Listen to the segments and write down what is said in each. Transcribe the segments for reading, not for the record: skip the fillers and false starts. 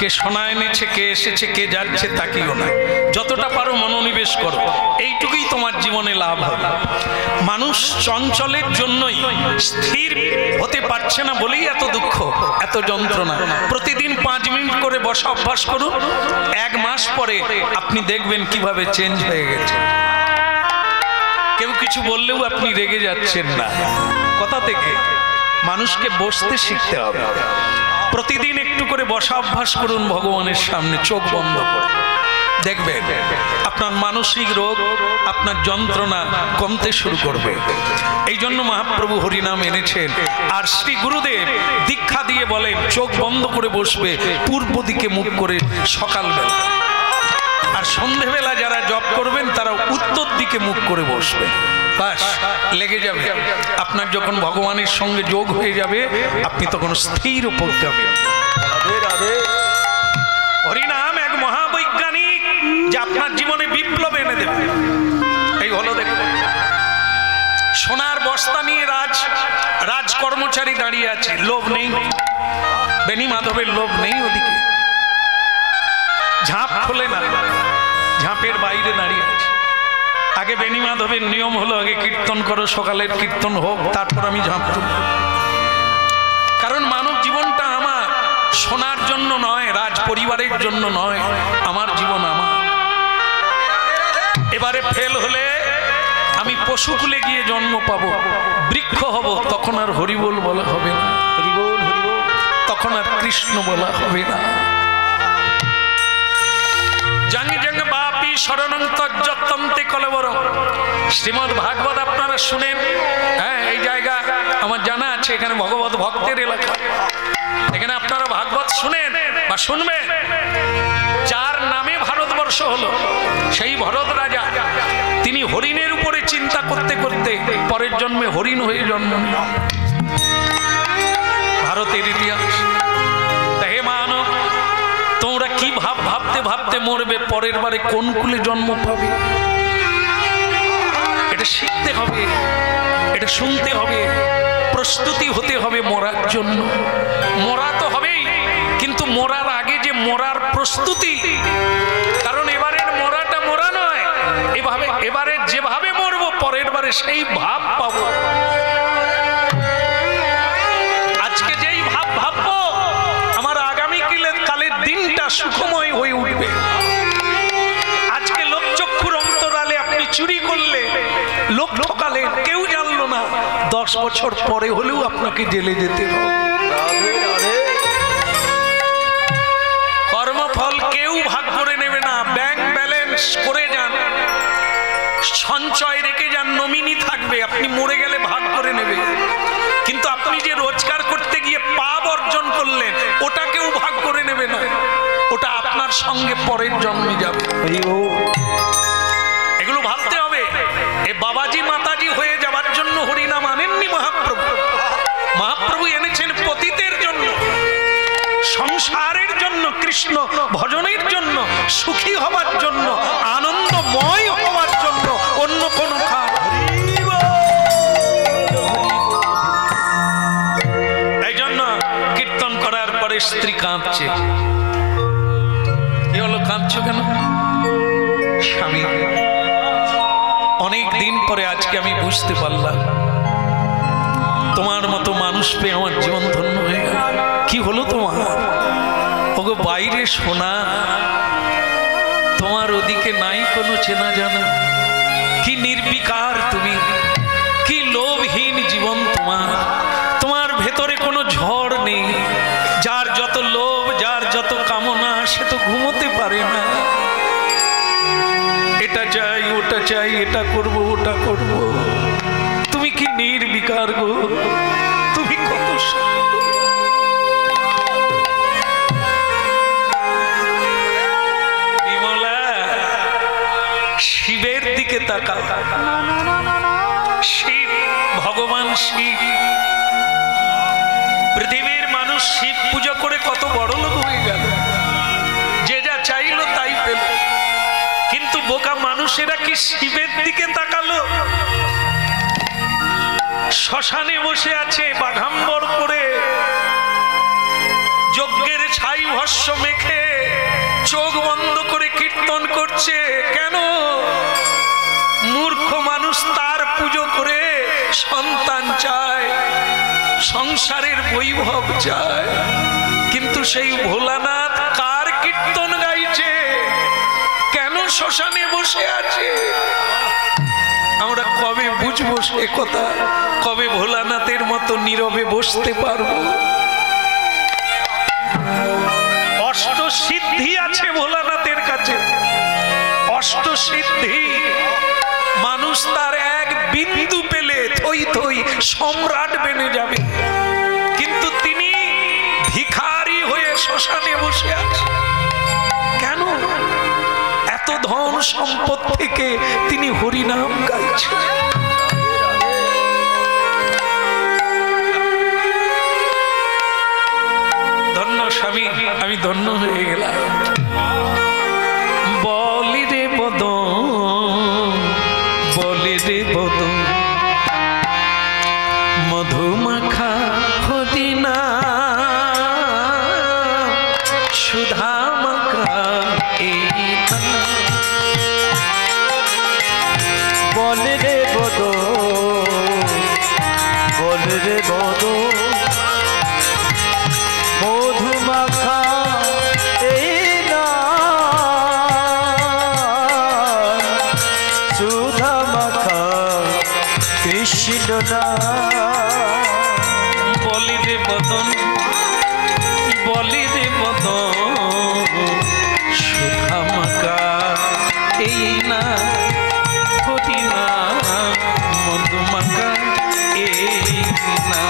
কে সোনা এনেছে, কে এসেছে, কে যাচ্ছে তাকিও না। যতটা পারো মনোনিবেশ করো, এইটুকুই তোমার জীবনে লাভ হবে। মানুষ চঞ্চলের জন্যই স্থির হতে পারছে না বলেই এত দুঃখ, এত যন্ত্রণা। প্রতিদিন 5 মিনিট করে বসা অভ্যাস করুন, 1 মাস পরে আপনি দেখবেন কিভাবে চেঞ্জ হয়ে গেছে। কেউ কিছু বললেও আপনি রেগে যাচ্ছেন না। কথা থেকে মানুষকে বসতে শিখতে হবে। প্রতিদিন একটু করে বসা অভ্যাস করুন ভগবানের সামনে, চোখ বন্ধ করে দেখবেন আপনার মানসিক রোগ, আপনার যন্ত্রণা কমতে শুরু করবে। এই জন্য মহাপ্রভু হরিনাম এনেছেন। আর শ্রী গুরুদেব দীক্ষা দিয়ে বলেন চোখ বন্ধ করে বসবে, পূর্ব দিকে মুখ করে সকালবেলা। আর সন্ধেবেলা যারা জপ করবেন তারা উত্তর দিকে মুখ করে বসবে। বাস লেগে যাবে। আপনার যখন ভগবানের সঙ্গে যোগ হয়ে যাবে, আপনি তখন স্থির উপর যাবেন। হরিনাম এক মহাবৈজ্ঞানিক, যে আপনার জীবনে বিপ্লব এনে দেবে। এই হলো দেখুন, সোনার বস্তা নিয়ে রাজ কর্মচারী দাঁড়িয়ে আছে, লোভ নেই, বেনি মাধবের লোভ নেই। ওদিকে ঝাঁপ খোলে না, ঝাঁপের বাইরে দাঁড়িয়ে আছে। আগে বেনি মাধবের নিয়ম হলো আগে কীর্তন করো, সকালের কীর্তন হোক, তারপর আমি ঝাঁপ তুলব। কারণ মানব জীবনটা আমার, সোনার জন্য নয়, রাজ পরিবারের জন্য নয়, আমার জীবন আমার। এবারে ফেল হলে আমি পশুকুলে গিয়ে জন্ম পাবো, বৃক্ষ হব, তখন আর হরিবোল বলা হবে না, হরিবোল হরিবোল, তখন আর কৃষ্ণ বলা হবে না। জঙ্গ জঙ্গ বাপি শরণং তজ্জতন্তে কলেবর। শ্রীমদ্ ভাগবত আপনারা শুনেন। হ্যাঁ, এই জায়গা আমার জানা আছে, এখানে ভগবত ভক্তের এলাকা। এখানে আপনারা ভাগবত শুনেন বা শুনবেন। যার নামে ভারতবর্ষ হলো, সেই ভরত রাজা, তিনি হরিণের উপরে চিন্তা করতে করতে পরের জন্মে হরিণ হয়ে জন্ম নেন। ভারতের ইতিহাস। হে মানব, তোমরা কি ভাবতে ভাবতে মরবে, পরের বারে কোন কুলে জন্ম পাবে, এটা শিখতে হবে, এটা শুনতে হবে, প্রস্তুতি হতে হবে মরার জন্য। মরা তো হবেই, কিন্তু মরার আগে যে মরার প্রস্তুতি, কারণ এবারের মরাটা মরা নয়, এবারে যেভাবে মরবো পরের বারে সেই ভাব পাবো। আজকে যেই ভাব ভাববো, আমার আগামী কালের দিনটা সুখময় হয়ে উঠবে। আজকে লোকচক্ষুর অন্তরালে আপনি চুরি করলে, লোক ঠকালে, কেউ জানলো না, 10 বছর পরে হলেও আপনাকে জেলে যেতে হবে। কর্মফল কেউ ভাগ করে নেবে না। ব্যাংক ব্যালেন্স করে যান, সঞ্চয় রেখে যান, নমিনি থাকবে, আপনি মরে গেলে ভাগ করে নেবে। কিন্তু আপনি যে রোজগার করতে গিয়ে পাপ অর্জন করলেন, ওটা কেউ ভাগ করে নেবে না, ওটা আপনার সঙ্গে পরের জন্মে যাবে। এগুলো ভাবতে হবে। এ বাবাজি মাতাজি হয়ে যাবার জন্য হরিনাম আনেননি মহাপ্রভু। মহাপ্রভু এনেছেন পতিতের জন্য, সংসারের জন্য, কৃষ্ণ ভজনের জন্য, সুখী হবার জন্য, আনন্দময় হবার জন্য, অন্য কোন কাজ। এই জন্য কীর্তন করার পরে স্ত্রী কাঁদছে। কি হলো, কাঁদছো কেন? স্বামী, অনেক দিন পরে আজকে আমি বুঝতে পারলাম, তোমার মতো মানুষ পেয়ে আমার জীবন ধন্য হয়ে গেল। কি হলো তোমার? ওগো বাইরে সোনা, তোমার ওদিকে নাই কোনো চেনা জানা। কি নির্বিকার তুমি, কি লোভহীন জীবন তোমার। তোমার ভেতরে কোনো ঝড় নেই। যার যত লোভ, যার যত কামনা, সে তো ঘুমোতে পারে না। এটা চাই, ওটা চাই, এটা করব, ওটা করব। তুমি কি নির্বিকার গো, তুমি কত সুন্দর। বিমলা, শিবের দিকে তাকাও। শিব, ভগবান শিব। পৃথিবীর মানুষ শিব পূজা করে কত বড় লোক হয়ে গেল, যে যা চাইলো তাই পেল। কিন্তু বোকা মানুষেরা কি শিবের দিকে তাকালো? শ্মশানে বসে আছে বাঘাম্বর করে, যজ্ঞের ছাই ভস্য মেখে চোখ বন্ধ করে কীর্তন করছে কেন? মূর্খ মানুষ তার পুজো করে সন্তান চায়, সংসারের বৈভব চায়, কিন্তু সেই ভোলানাথ কার কীর্তন গাইছে? কেন শ্মশানে বসে আছে? আমরা কবে বুঝবো সে কথা? কবে ভোলানাথের মতো নীরবে বসতে পারবো? অষ্টসিদ্ধি আছে ভোলানাথের কাছে, অষ্টসিদ্ধি। মানুষ তার এক বিন্দু পেলে থই থই সম্রাট বেনে যাবে, কিন্তু তিনি ভিখারি হয়ে শ্মশানে বসে আছে কেন? এত ধন সম্পদ থেকে তিনি হরিনাম গাইছেন। ধন্য স্বামী, আমি ধন্য হয়ে গেলাম। বলি রে বদন, বলি রে বদন, মধুমাখা হরিনাম, সুধা মাখা এই বলে রে বদন, বলে রে বদন, মধুমাখা এই নাম, সুধা মাখা কৃষ্ণ নাম। বলি রে বদন, বলি রে বদন, সুধা মাখা এই না হরিনা, মধুমাখা এই না।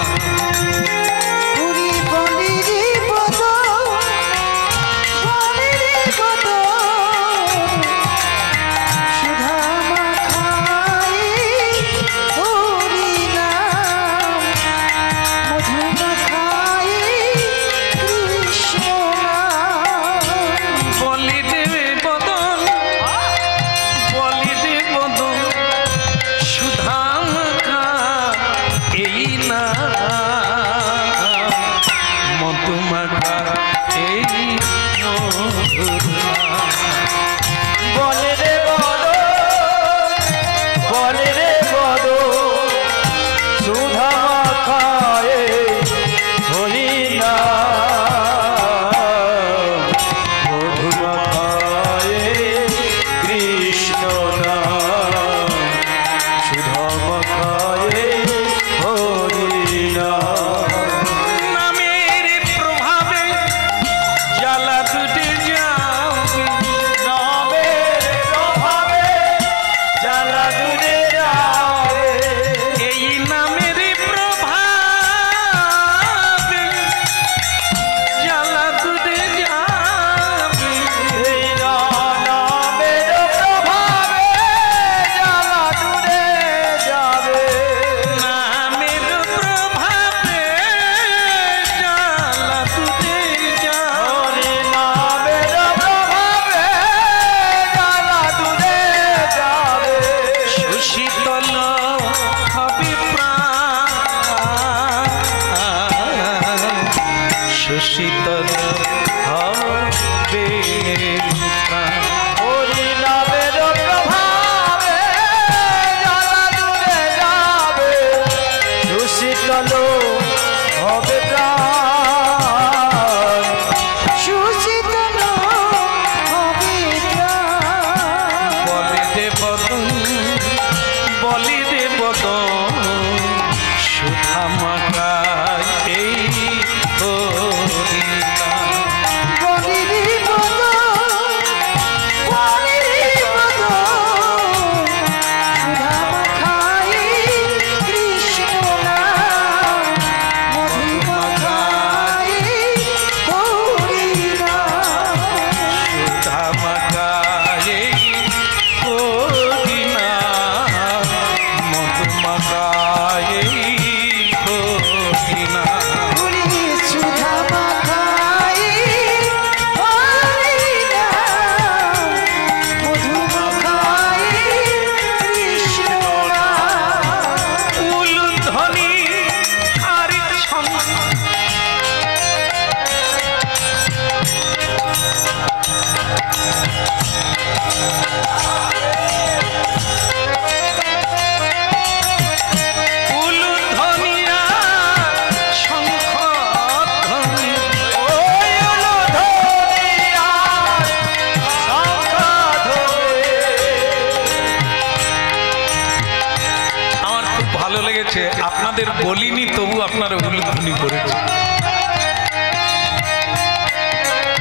বলিনি, তবু আপনারা উলুধ্বনি করেছে।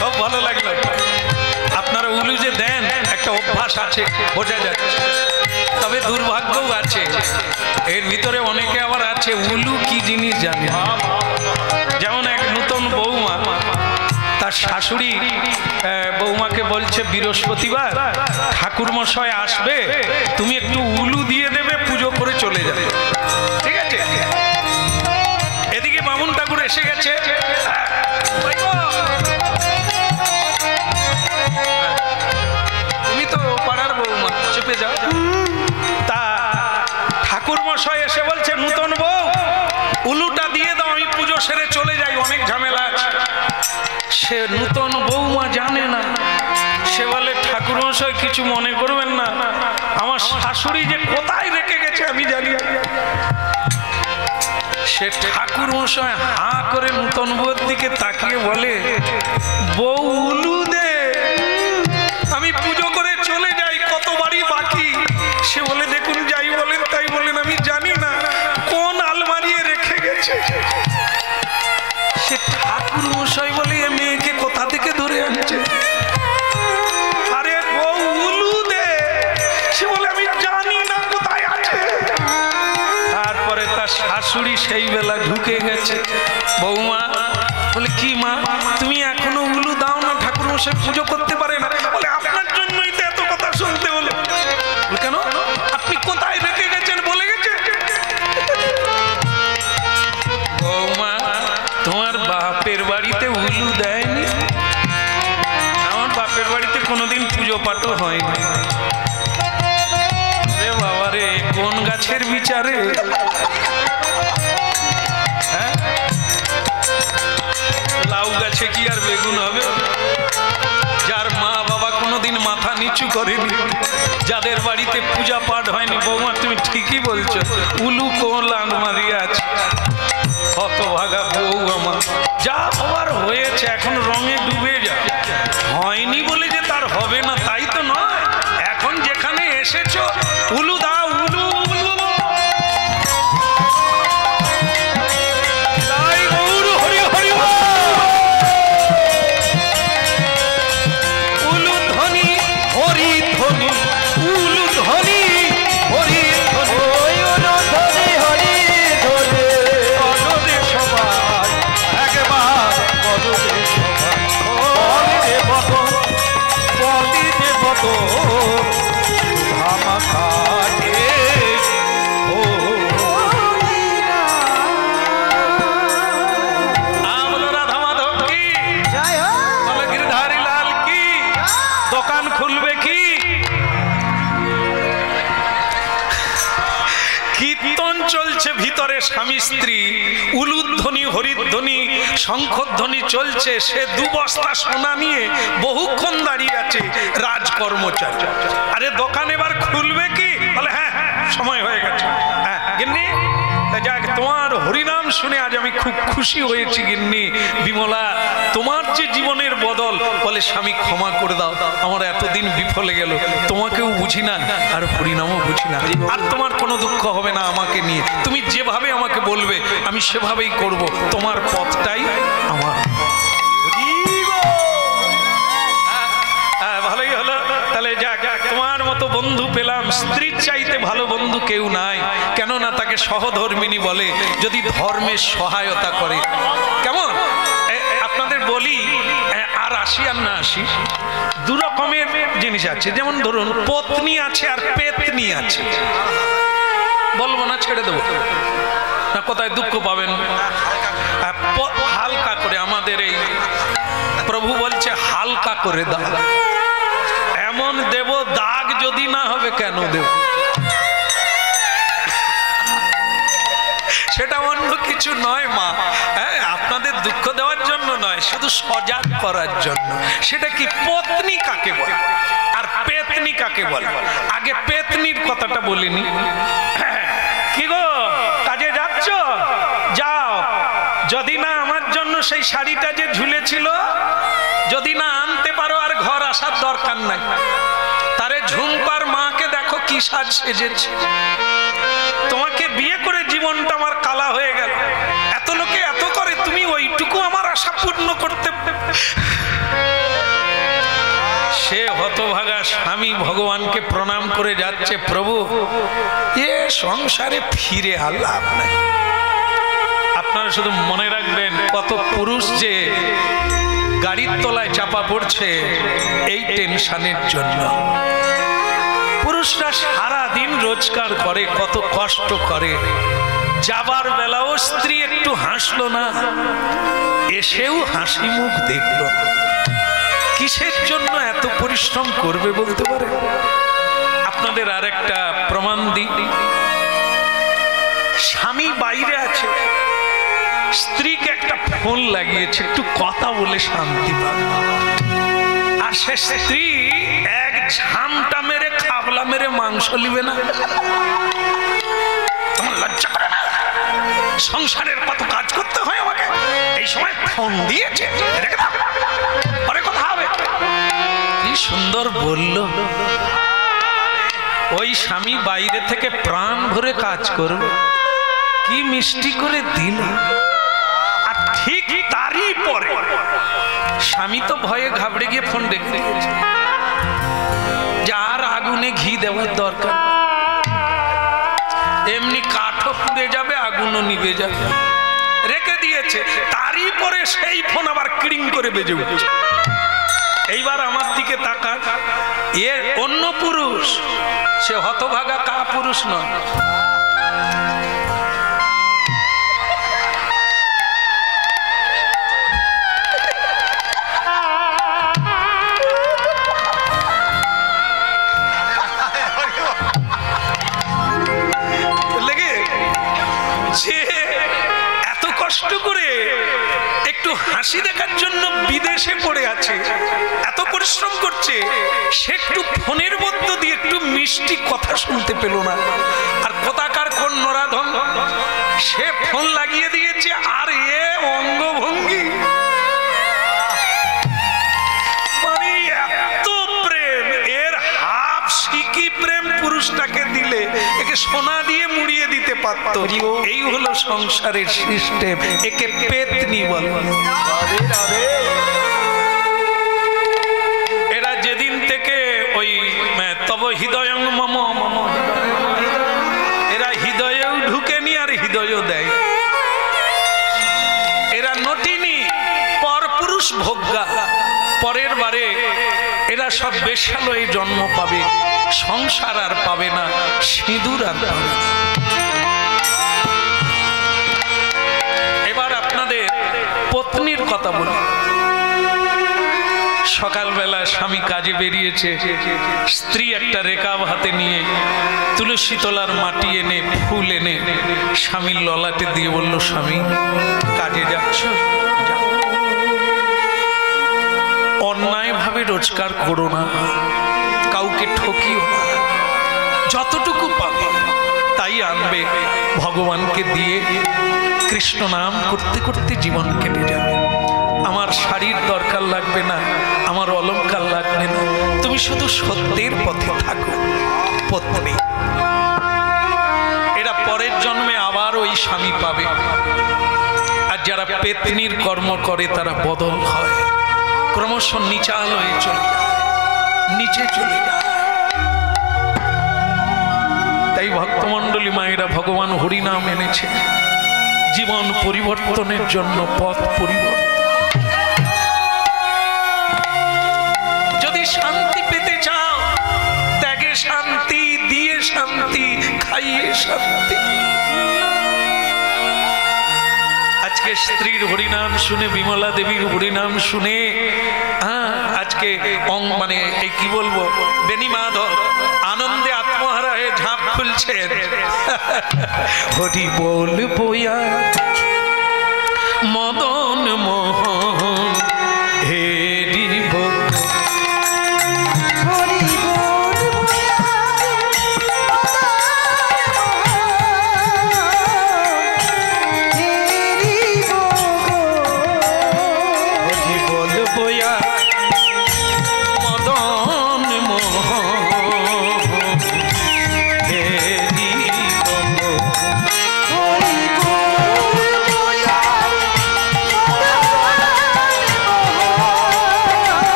খুব ভালো লাগলো। আপনারা উলু যে দেন একটা অভ্যাস আছে, বোঝা যাচ্ছে। তবে দুর্ভাগ্যও আছে, এর ভিতরে অনেকে আবার আছে উলু কি জিনিস জানে। যেমন এক নতুন বৌমা, তার শাশুড়ি বৌমাকে বলছে বৃহস্পতিবার ঠাকুরমশাই আসবে, তুমি একটু উলু দিয়ে দেবে, পুজো করে চলে যাবে, ঠিক আছে? এদিকে বামুন ঠাকুর এসে গেছে, তুমি তো পাড়ার বৌমা, চেপে যাও। তা ঠাকুরমশাই এসে বলছে নূতন বউ উলুটা দিয়ে দাও, আমি পুজো সেরে চলে যাই, অনেক ঝামেলা আছে। সে নূতন বৌমা জানে না, সে বলে ঠাকুরমশাই কিছু মনে করবেন না, আমার শাশুড়ি যে কোথায় রেখে গেছে আমি জানি। সে ঠাকুরমশাই হাঁ করে নূতন বউর দিকে তাকিয়ে বলে, বউ উলু দে, আমি পুজো করে চলে যাই, কত বাড়ি বাকি। সে বলে দেখুন যাই বলেন তাই বলেন, আমি জানি না কোন আলমারিয়ে রেখে গেছে। সে ঠাকুর মশাই বলে এ মেয়েকে কোথা থেকে ধরে আনছে, আরে বউ উলু দে। সে বলে আমি জানি না কোথায় আছে। তারপরে তার শাশুড়ি সেই বেলা ঢুকে গেছে। বৌমা বলে কি মা, তুমি এখনো উলু দাও না, ঠাকুর মশাই পুজো করতে পারে না। বলে আপনার জন্যই তো এত কথা শুনতে হলো। কেন, আপনি কোথায় রেখে গেছেন বলে গেছে? বৌমা তোমার বাপের বাড়িতে উলু দেয়নি, আমার বাপের বাড়িতে কোনোদিন পুজো পাঠও হয়নি। রে বাবা রে, কোন গাছের বিচারে? হ্যাঁ, লাউ গাছে কি আর বেগুন হবে? যার মা বাবা কোনোদিন মাথা নিচু করেনি, যাদের বাড়িতে পূজা পাঠ হয়নি। বৌমা তুমি ঠিকই বলছো, উলু কোন আলমারি আছে। হতভাগা বউ আমার, যা হওয়ার হয়েছে, এখন রঙে ডুবে যা। হয়নি বলে যে তার হবে না তাই তো নয়। এখন যেখানে এসেছো উলু দাও, উলু উলু। তাই গৌর হরি হরি উলু ধ্বনি হরি ধ্বনি, উলু ধ্বনি হরি ধ্বনি, উলু ধ্বনি হরি ধ্বনি। অনদে সবাই একবার বদলে সবাই, বলে বদ বলি দে বদ আমাকে ও আমলো রাধা মাধব কি জয় হোক, বলে গিরধারী লাল কি। দোকান খুলবে কি? কীর্তন চলছে ভিতরে, স্বামী স্ত্রী, উলুধ্বনি হরিধ্বনি শঙ্খধ্বনি চলছে। সে দু বস্তা সোনা নিয়ে বহুক্ষণ দাঁড়িয়ে আছে রাজকর্মচারী। আরে দোকান এবার খুলবে কি? বলে হ্যাঁ সময় হয়ে গেছে। হ্যাঁ গিন্নি, যাক তোমার হরিনাম শুনে আজ আমি খুব খুশি হয়েছি গিন্নি। বিমলা, তোমার যে জীবনের বদল, বলে স্বামী ক্ষমা করে দাও, আমার এতদিন বিফলে গেল, তোমাকেও বুঝি না আর হরিনামও বুঝি না। আর তোমার কোনো দুঃখ হবে না আমাকে নিয়ে, তুমি যেভাবে আমাকে বলবে আমি সেভাবেই করব, তোমার পথটাই আমার। ভালোই হলো তাহলে, যাক তোমার মতো বন্ধু পেলাম। স্ত্রীর চাইতে ভালো বন্ধু কেউ নাই, কেননা তাকে সহধর্মিনী বলে, যদি ধর্মের সহায়তা করে। কেমন আপনাদের বলি, আর আসি আর না আসি, দু রকমের জিনিস আছে। যেমন ধরুন পত্নী আছে আর পেতনি আছে। বলবো না, ছেড়ে দেবো না, কোথায় দুঃখ পাবেন। হালকা করে, আমাদের এই প্রভু বলছে হালকা করে দাও। এমন দেব দাগ যদি না হবে কেন দেব? সেটা অন্য কিছু নয় মা, হ্যাঁ আপনাদের দুঃখ দেওয়ার জন্য নয়, শুধু সজাগ করার জন্য। সেটা কি, পত্নী কাকে বলে আর পেতনি কাকে বলে? আগে পেতনির কথাটা বলিনি। কি গো, কাজে যাচ্ছ? যাও, যদি না আমার জন্য সেই শাড়িটা যে ঝুলেছিল যদি না আনতে পারো, আর ঘর আসার দরকার নাই। তারে ঝুম্পার মাকে দেখো কি সাজ সেজেছে, তোমাকে বিয়ে করে জীবনটা আমার কালা হয়ে গেল, এত লোকে এত করে, তুমি ওইটুকু আমার আশা পূর্ণ করতে। সে হতভাগা স্বামী ভগবানকে প্রণাম করে যাচ্ছে, প্রভু এ সংসারে ফিরে আর লাভ নাই। আপনারা শুধু মনে রাখবেন, কত পুরুষ যে গাড়ির তলায় চাপা পড়ছে এই টেনশনের জন্য। পুরুষরা সারা দিন রোজগার করে, কত কষ্ট করে, যাবার বেলাও স্ত্রী একটু হাসলো না, এসেও হাসি মুখ দেখলো না। কিসের জন্য এত পরিশ্রম করবে বলতে পারে? আপনাদের আর একটা প্রমাণ দিই। স্বামী বাইরে আছে, স্ত্রীকে একটা ফোন লাগিয়েছে, একটু কথা বলে শান্তি পাবে। আর সে স্ত্রী এক ঝামটা মেরে, খাবলা মেরে মাংস লিবে না? তোমার লজ্জা করে না? সংসারের কত কাজ করতে হয় আমাকে, এই সময় ফোন দিয়েছে, পরে কথা হবে। কি সুন্দর বলল। ওই স্বামী বাইরে থেকে প্রাণ ভরে কাজ করবে, কি মিষ্টি করে দিল। আর ঠিক তারই পরে স্বামী তো ভয়ে ঘাবড়ে গিয়ে ফোন রেখে দিয়েছে, যার আগুনে ঘি দেওয়ার দরকার, এমনি কাঠও পুড়ে যাবে, আগুনও নিভে যাবে, রেখে দিয়েছে। তারই পরে সেই ফোন আবার ক্রিং করে বেজে উঠছে। এইবার আমার দিকে তাকান, এ অন্য পুরুষ, সে হতভাগা কা পুরুষ নয়। কষ্ট করে একটু হাসি দেখার জন্য বিদেশে পড়ে আছে, এত পরিশ্রম করছে, সে একটু ফোনের মধ্য দিয়ে একটু মিষ্টি কথা শুনতে পেল না। আর কোথাকার কোন নরাধম, সে ফোন লাগিয়ে দিয়েছে, আর এ অঙ্গভঙ্গি, মানে এত প্রেম, এর হাফ সিকি প্রেম পুরুষটাকে দিলে একে সোনা দিয়ে মুড়িয়ে দিতে পারত। এই হলো সংসারের সিস্টেম, একে পেতনি বলে। এরা যেদিন থেকে ওই তব হৃদয়ং মম মম, এরা হৃদয়েও ঢুকেনি আর হৃদয়ও দেয়। এরা নটিনি, পরপুরুষ ভোগ্যা, পরের বারে এরা সব বেশ্যালয়ে জন্ম পাবে, সংসার আর পাবে না, সিঁদুর আর পাবে না। এবার আপনাদের পত্নীর কথা বলি। সকালবেলা স্বামী কাজে বেরিয়েছে, স্ত্রী একটা রেকাব হাতে নিয়ে তুলসী তলার মাটি এনে, ফুল এনে স্বামীর ললাটে দিয়ে বলল, স্বামী কাজে যাচ্ছ, অন্যায় ভাবে রোজগার করো না, কাউকে ঠকিও না, যতটুকু পাবে তাই আনবে, ভগবানকে দিয়ে কৃষ্ণ নাম করতে করতে জীবন কেটে যাবে। আমার শাড়ির দরকার লাগবে না, আমার অলংকার লাগবে না, তুমি শুধু সত্যের পথে থাকো। পত্নী এরা পরের জন্মে আবার ওই স্বামী পাবে। আর যারা পেতনির কর্ম করে তারা বদল হয়, ক্রমশ নিচাল হয়ে চলে যায়, নিচে চলে যায়। তাই ভক্তমণ্ডলী মায়েরা ভগবান হরিনাম এনেছে জীবন পরিবর্তনের জন্য, পথ পরিবর্তন। যদি শান্তি পেতে চাও, ত্যাগে শান্তি, দিয়ে শান্তি, খাইয়ে শান্তি। আজকে স্ত্রীর হরিনাম শুনে, বিমলা দেবীর হরিনাম শুনে, আজকে মানে এই কি বলবো, বেনি মাধব আনন্দে আত্মহারা হয়ে ঝাঁপ খুলছেন। হরি বল বইয়া মদন মোহন হেরি বল,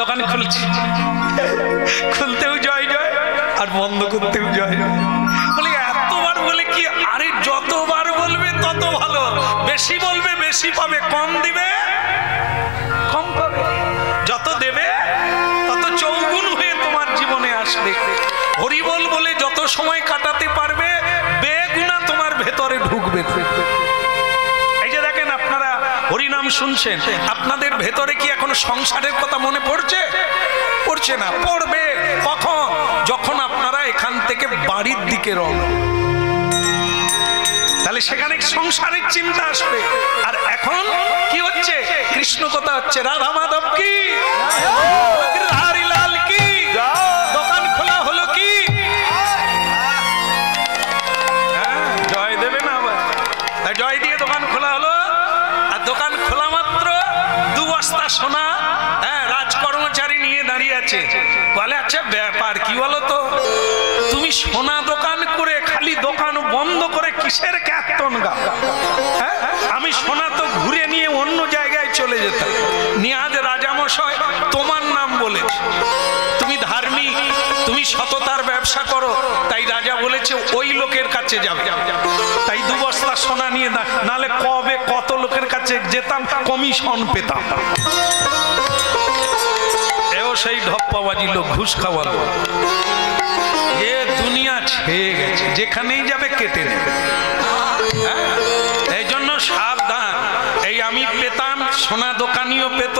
দোকান খুলছি, খুলতেও জয় জয় আর বন্ধ করতেও জয় জয়। বলি এতবার বলে কি, আরে যতবার বলবে তত ভালো, বেশি বলবে বেশি পাবে, কম দিবে কম পাবে, যত দেবে তত চৌগুণ হয়ে তোমার জীবনে আসবে। হরিবল বলে যত সময় কাটাতে পারবে বেগুনা তোমার ভেতরে ঢুকবে। এই যে দেখেন আপনারা হরিনাম শুনছেন, আপনাদের ভেতরে কি এখন সংসারের কথা মনে পড়ছে? পড়ছে না, পড়বে কখন? যখন আপনারা এখান থেকে বাড়ির দিকে রওনা, তাহলে সেখানে সংসারের চিন্তা আসবে। আর এখন কি হচ্ছে? কৃষ্ণ কথা হচ্ছে, রাধা মাধব কি, হরিলাল কি, দোকান খোলা হলো কি, জয় দেবে না আবার, জয় দিয়ে দোকান খোলা হলো। আর দোকান খোলা মাত্র 2 বস্তা সোনা রাজ কর্মচারী নিয়ে দাঁড়িয়ে আছে। বলে আচ্ছা ব্যাপার কি বলো তো, তুমি সোনা দোকান করে খালি দোকান বন্ধ করে কিসের কীর্তন গাও? আমি সোনা তো ঘুরে নিয়ে অন্য জায়গায় চলে যেতাম। নিয়াজ রাজামশাই তোমার নাম বলেছে, তুমি ধার্মিক, তুমি সততার ব্যবসা করো, তাই রাজা বলেছে ওই লোকের কাছে যাবে। তাই 2 বস্তা সোনা নিয়ে, নালে কবে কত লোকের কাছে যেতাম, কমিশন পেতাম। এও সেই ঢপ্পাবাজি লোক, ঘুষ খাওয়া লোক। এ দুনিয়া ছেয়ে গেছে, যেখানেই যাবে কেটে নেবে। এই জন্য সাবধান। এই আমি পেতাম, সোনা দোকানিও পেত,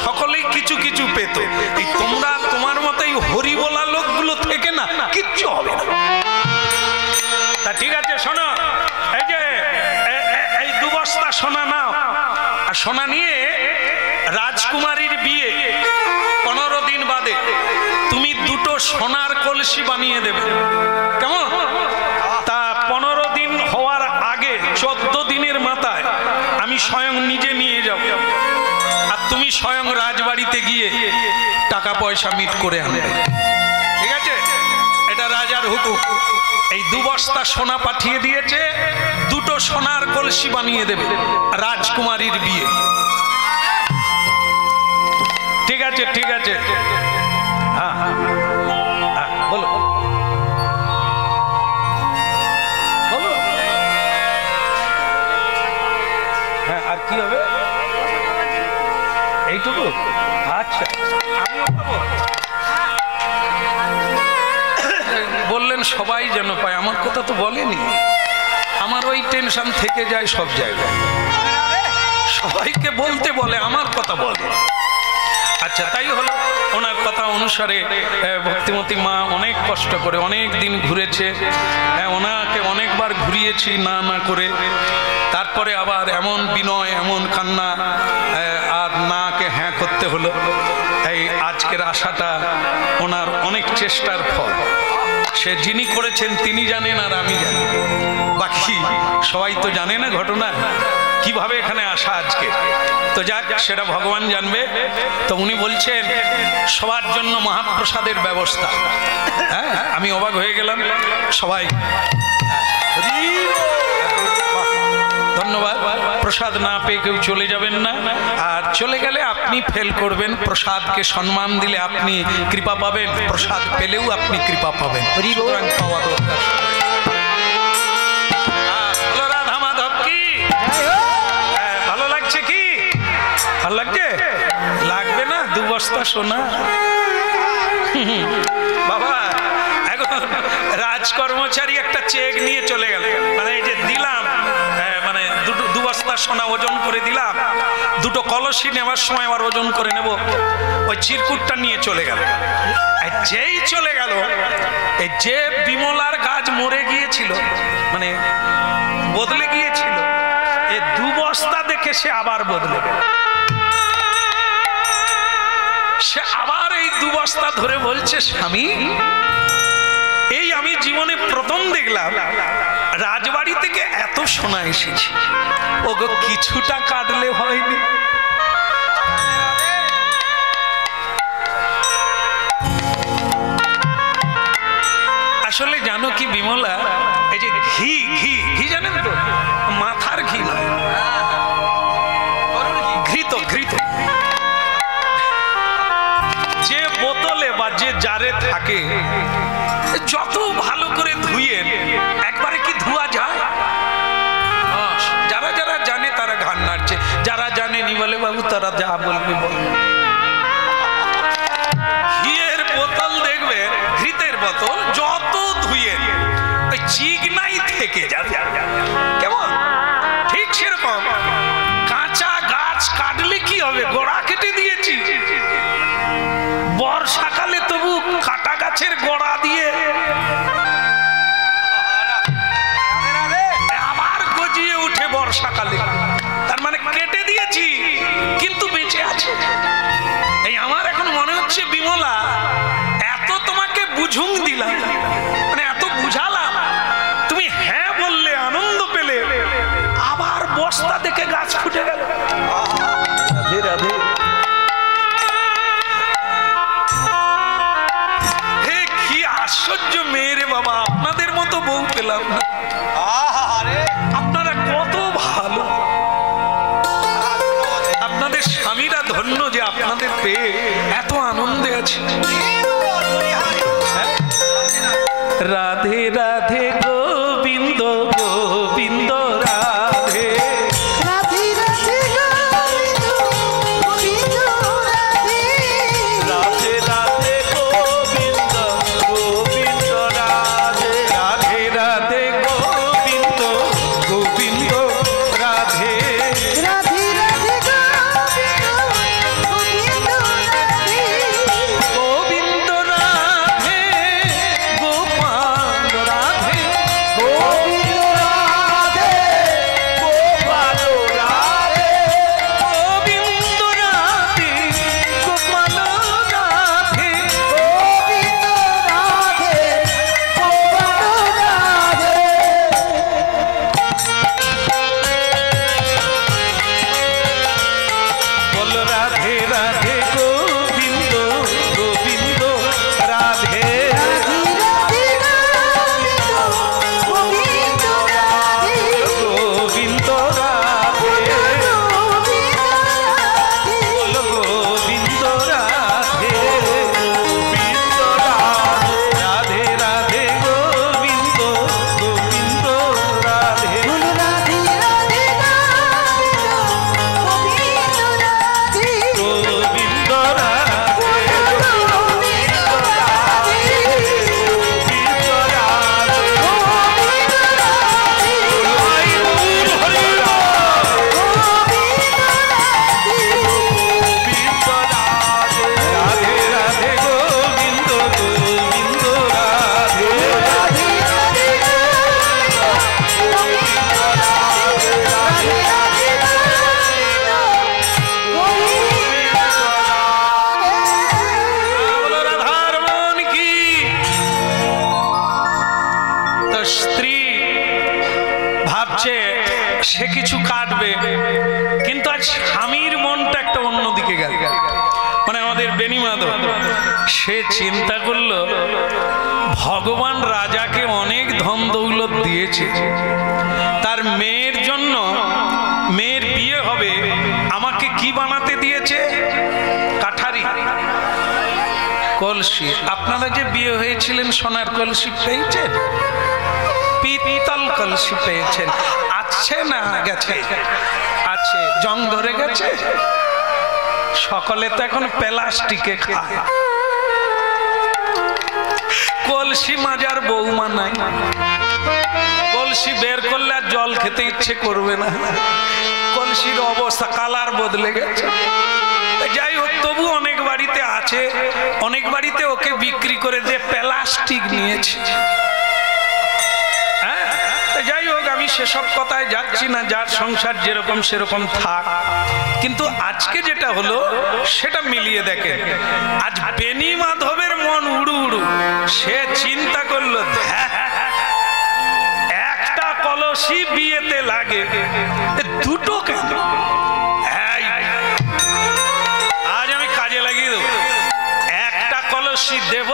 সকলেই কিছু কিছু পেত। এই তোমরা তোমার মতো এই হরি বলা লোকগুলো থেকে না কিচ্ছু হবে না। তা ঠিক আছে, শোনো, এই যে এই 2 বস্তা সোনা নাও, আর সোনা নিয়ে রাজকুমারীর বিয়ে 15 দিন বাদে তুমি 2টো সোনার কলসি বানিয়ে দেবে, কেমন? তা 15 দিন হওয়ার আগে 14 দিনের মাথায় আমি স্বয়ং নিজে নিয়ে যাব, আর তুমি স্বয়ং রাজবাড়িতে গিয়ে টাকা পয়সা মিট করে আনবে। ঠিক আছে? এটা রাজার হুকুম। এই 2 বস্তা সোনা পাঠিয়ে দিয়েছে, 2টো সোনার কলসি বানিয়ে দেবে, রাজকুমারীর বিয়ে। ঠিক আছে, ঠিক আছে, হ্যাঁ হ্যাঁ বলো বলো, হ্যাঁ আর কি হবে? এইটুকু? আচ্ছা, বললেন সবাই যেন পায়, আমার কথা তো বলেনি। আমার ওই টেনশন থেকে যায় সব জায়গায়, সবাইকে বলতে বলে, আমার কথা বলে। আচ্ছা, তাই হলো। ওনার কথা অনুসারে ভক্তিমতী মা অনেক কষ্ট করে অনেক দিন ঘুরেছে, ওনাকে অনেকবার ঘুরিয়েছি না না করে। তারপরে আবার এমন বিনয়, এমন কান্না, আর নাকে হ্যাঁ করতে হলো। এই আজকের আশাটা ওনার অনেক চেষ্টার ফল। সে যিনি করেছেন তিনি জানেন আর আমি জানি, বাকি সবাই তো জানে না ঘটনা কিভাবে এখানে আসা আজকে। তো যাক, সেটা ভগবান জানবে। তো উনি বলছেন সবার জন্য মহাপ্রসাদের ব্যবস্থা। হ্যাঁ, আমি অবাক হয়ে গেলাম। সবাই ধন্যবাদ। প্রসাদ না পেয়ে কেউ চলে যাবেন না, আর চলে গেলে আপনি ফেল করবেন। প্রসাদকে সম্মান দিলে আপনি কৃপা পাবেন, প্রসাদ পেলেও আপনি কৃপা পাবেন। সুতরাং পাওয়া দরকার। রাধা মাধব কি? ভালো লাগছে কি? ভালো লাগছে? লাগবে না 2 বস্তা সোনা? বাবা, এখন রাজকর্মচারী একটা চেক নিয়ে চলে গেল, মানে এই যে দিলাম, মানে 2 বস্তা সোনা ওজন করে দিলাম, 2টো কলসি নেওয়ার সময় আবার ওজন করে নেব, ওই চিরকুটটা নিয়ে চলে গেল। যেই চলে গেল, এই যে বিমলার গাছ মরে গিয়েছিল, মানে বদলে গিয়েছিল, এই 2 বস্তা দেখে সে আবার বদলে গেল। সে আবার এই 2 বস্তা ধরে বলছে, স্বামী, এই আমি জীবনে প্রথম দেখলাম রাজবাড়ি থেকে এত সোনা এসেছে, ওগো কিছুটা কাটলে হয়নি। আসলে জানো কি বিমলা, এই যে ঘি ঘি ঘি জানেন তো, মাথার ঘি নয়, ঘৃত ঘৃত। যে বোতলে বা যে জারে থাকে যত ভালো করে ধুয়ে একবারে কি ধোয়া যায়? যারা যারা জানে তারা ঘাড় নাড়ছে, যারা জানেনি বলে বাবু তারা যা বলবে বল। ঘিয়ের বোতল দেখবে, ঘৃতের বোতল যত ধুয়ে ওই চিকনাই থেকে যাবে কেমন, ঠিক সেরকম কাঁচা গাছ কাটলে কি হবে, গোড়া কেটে দিয়েছি, বর্ষাকালে তবু কাটা গাছের গোড়া দিয়ে আবার গজিয়ে উঠে বর্ষাকালে, তার মানে কেটে দিয়েছি কিন্তু বেঁচে আছে। এই আমার এখন মনে হচ্ছে বিমলা এত তোমাকে বুঝুং দিলাম, মানে এত বুঝালাম, তুমি হ্যাঁ বললে, আনন্দ পেলে, আবার বস্তা দেখে গাছ ফুটে গেল। রাধে রাধে। হে কি আশ্চর্য মেয়ে রে বাবা, আপনাদের মতো বউ পেলাম না। আপনারা কত ভালো, আপনাদের স্বামীরা ধন্য যে আপনাদের পেয়ে এত আনন্দে আছে। রাধে রাধে গোবিন্দ গোবিন্দ রাধে, রাধে রাধে গোবিন্দ গোবিন্দ রাধে, রাধে রাধে গোবিন্দ গোবিন্দ রাধে, রাধে রাধে গোবিন্দ গোবিন্দ রাধে, রাধে রাধে গোবিন্দ গোবিন্দ রাধে, গোবিন্দ রাধে গোপাল রাধে, গোবিন্দ রাধে গোপাল রাধে, গোবিন্দ রাধে গোপাল রাধে, গোবিন্দ রাধে গোপাল রাধে। বল রাধে রাধে গোবিন্দ গোবিন্দ রাধে, রাধে রাধে গোবিন্দ রাধে, গোবিন্দ রাধে, বল গোবিন্দ রাধে, গোবিন্দ রাধে, রাধে রাধে গোবিন্দ গোবিন্দ রাধে, রাধে রাধে গোবিন্দ রাধে, রাধে রাধে গোবিন্দ গোবিন্দ রাধে, বলো রাধার মন কি। তো স্ত্রী ভাবছে সে কিছু কাটবে, কিন্তু আজ স্বামীর মনটা একটা অন্যদিকে গেল। মানে আমাদের বেনিমাধব সে চিন্তা করলো ভগবান রাজাকে অনেক ধন দৌলত দিয়েছে, তার মেয়ের জন্য, মেয়ের বিয়ে হবে, আমাকে কি বানাতে দিয়েছে, কাঠারি কলসি। আপনারা যে বিয়ে হয়েছিলেন সোনার কলসি পেয়েছেন, পিতল কলসি পেয়েছেন, আছে না গেছে, আছে, জং ধরে গেছে, সকলে তো এখন প্লাস্টিকে খায়, কলসি মাজার বৌমা নাই, কলসি বের করলে আর জল খেতে ইচ্ছে করবে না, কলসির অবস্থা কালার বদলে গেছে। যাই হোক, তবু অনেক বাড়িতে আছে, অনেক বাড়িতে ওকে বিক্রি করে দিয়ে প্লাস্টিক নিয়েছে। হ্যাঁ, যাই হোক, আমি সেসব কথায় যাচ্ছি না, যার সংসার যেরকম সেরকম থাক। কিন্তু আজকে যেটা হলো সেটা মিলিয়ে দেখেন। আজ বেনিমাধবের মন উড়ু উড়ু, সে চিন্তা করলো একটা কলসি বিয়েতে লাগে, দুটো কেন, আজ আমি কাজে লাগিয়ে দেবো, একটা কলসি দেব।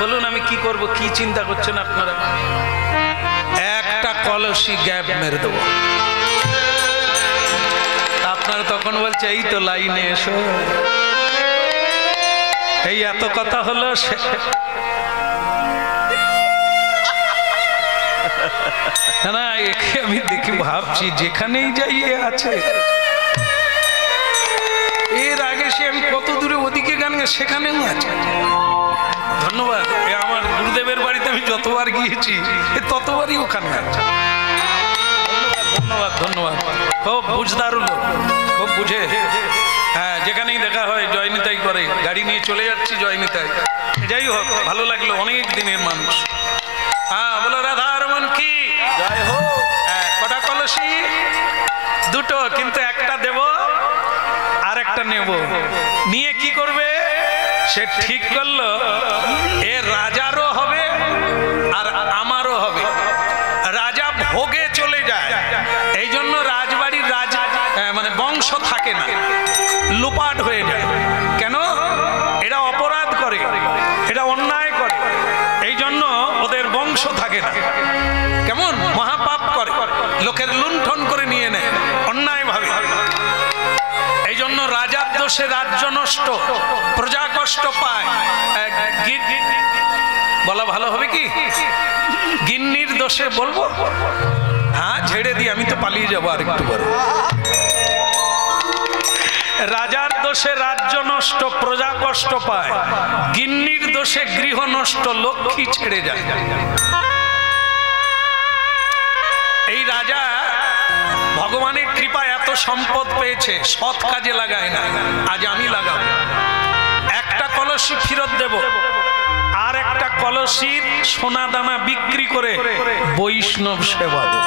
বলুন আমি কি করব, কি চিন্তা করছেন আপনারা? একটা কলসি গ্যাপ মেরে দেবো। আপনারা তখন বলছে এই তো লাইনে এসো, এই এত কথা হলো না, একে আমি দেখি ভাবছি যেখানেই যাই এ আছে। এর আগে সে আমি কত দূরে ওদিকে গান গে সেখানেও আছে। ধন্যবাদ। আমার গুরুদেবের বাড়িতে আমি যতবার গিয়েছি ততবারই ওখানে আছে। ধন্যবাদ ধন্যবাদ। খুব বুঝদার লোক, খুব বুঝে। হ্যাঁ, যেখানেই দেখা হয় জয়নিতাই করে, গাড়ি নিয়ে চলে যাচ্ছি জয়নিতাই। যাই হোক, ভালো লাগলো, অনেক দিনের মানুষ। হ্যাঁ, বলো রাধার মন কি জয় হোক। হ্যাঁ, কটা কলসি? দুটো, কিন্তু একটা দেব আর একটা নেব। নিয়ে কি করবে সে ঠিক করলো, এ রাজারও হবে আর আমারও হবে। রাজা ভোগে চলে যায়, এই জন্য রাজবাড়ির মানে বংশ থাকে না, লুপাট হয়ে যায়। কেন? এরা অপরাধ করে, এরা অন্যায় করে, এই জন্য ওদের বংশ থাকে না। কেমন মহাপাপ করে, লোকের লুণ্ঠন করে নিয়ে নেয় অন্যায় ভাবে। এই জন্য রাজার দোষে রাজ্য নষ্ট, প্রজা কষ্ট পায়। বলা ভালো হবে কি? গিন্নির দোষে বলবো? হ্যাঁ, ঝেড়ে দিই, আমি তো পালিয়ে যাবো আর একটু পরে। রাজার দোষে রাজ্য নষ্ট, প্রজা কষ্ট পায়। গিন্নির দোষে গৃহ নষ্ট, লক্ষ্মী ছেড়ে যায়। এই রাজা ভগবানের কৃপায় এত সম্পদ পেয়েছে, সৎ কাজে লাগায় না। আজ আমি লাগাবো, একটা কলসি ফেরত দেব, আর একটা কলসির সোনা দানা বিক্রি করে বৈষ্ণব সেবা দেব।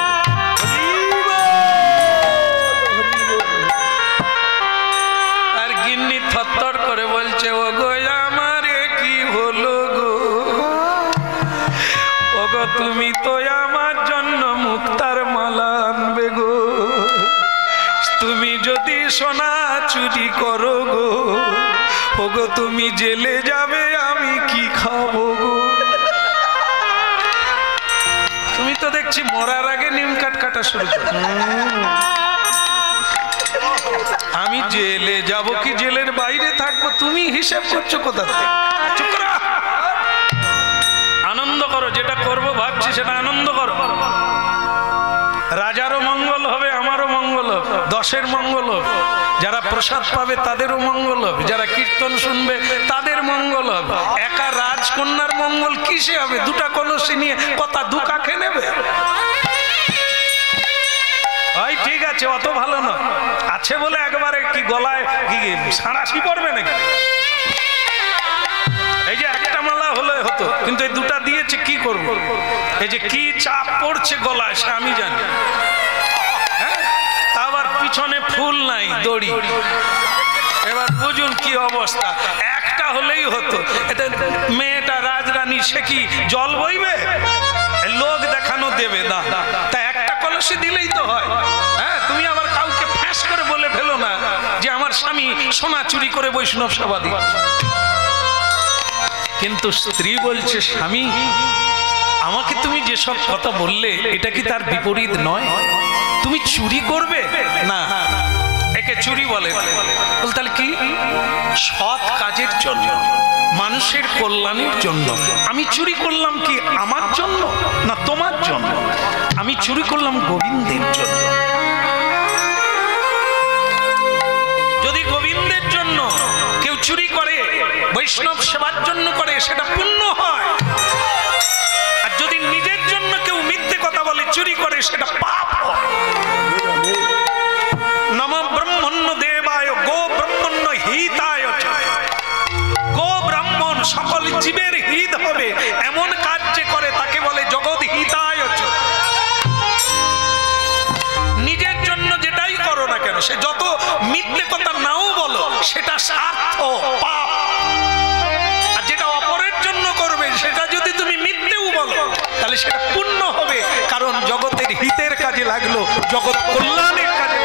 আর গিন্নি থরথর করে বলছে, ও গো আমার কি হলো গো, ও গো তুমি তো আমার জন্য মুক্তার মালা আনবে গো, তুমি যদি সোনা চুরি করো গো, ও গো তুমি জেলে যাবে, আমি কি খাবো গো। তুমি তো দেখছি মরার আগে নিম কাঠ কাটা শুরু করো। আমি জেলে যাব কি জেলের বাইরে থাকবো, তুমি হিসাব করছো কোথা থেকে? চুপ করো, আনন্দ করো, যেটা করবো ভাবছি সেটা আনন্দ করো। রাজারও মঙ্গল হবে, আমারও মঙ্গল হবে, দশের মঙ্গল হবে, যারা প্রসাদ পাবে তাদেরও মঙ্গল হবে, যারা কীর্তন শুনবে তাদের মঙ্গল হবে। একা রাজকন্যার মঙ্গল কিসে হবে? দুটা কলসি নিয়ে কথা দুকা খেয়ে নেবে। ওই ঠিক আছে, অত ভালো না আছে বলে একবারে কি গলায় কি সাঁড়াশি পড়বে নাকি? এই যে একটা মালা হলে হতো, কিন্তু এই দুটা দিয়েছে, কি করব? এই যে কি চাপ পড়ছে গলায় সে আমি জানি। হ্যাঁ, আবার পিছনে ফুল নাই, দড়ি। এবার বুঝুন কি অবস্থা। একটা হলেই হতো। এতে মেয়েটা রাজরানী, সে কি জল বইবে? লোক দেখানো দেবে না, তা একটা কলসি দিলেই তো হয়। হ্যাঁ, তুমি আবার কাউকে ফ্যাঁস করে বলে ফেলো না যে আমার স্বামী সোনা চুরি করে বৈষ্ণব সেবা দিচ্ছে। কিন্তু স্ত্রী বলছে, স্বামী আমাকে তুমি যেসব কথা বললে এটা কি তার বিপরীত নয়? তুমি চুরি করবে না, একে চুরি বলে। তাহলে কি? সৎ কাজের জন্য, মানুষের কল্যাণের জন্য। আমি চুরি করলাম কি আমার জন্য না তোমার জন্য? আমি চুরি করলাম গোবিন্দের জন্য। যদি গোবিন্দের জন্য কেউ চুরি করে, বৈষ্ণব সেবার জন্য করে, সেটা পুণ্য হয়। আর যদি নিজের জন্য কেউ মিথ্যে কথা বলে, চুরি করে, সেটা পাপ হয়। নম ব্রহ্মণ্য দেবায় গো ব্রহ্মণ্য হিতায়। গো ব্রাহ্মণ সকল জীবের হিত হবে এমন কাজ যে করে তাকে বলে জগৎ হিতায়। নিজের জন্য যেটাই করো না কেন, সে যত মিথ্যে কথা নাও বলো, সেটা স্বার্থ পাপ। আর যেটা অপরের জন্য করবে, সেটা যদি তুমি মিথ্যেও বলো, তাহলে সেটা পুণ্য হবে, কারণ জগতের হিতের কাজে লাগলো, জগৎ কল্যাণের কাজে।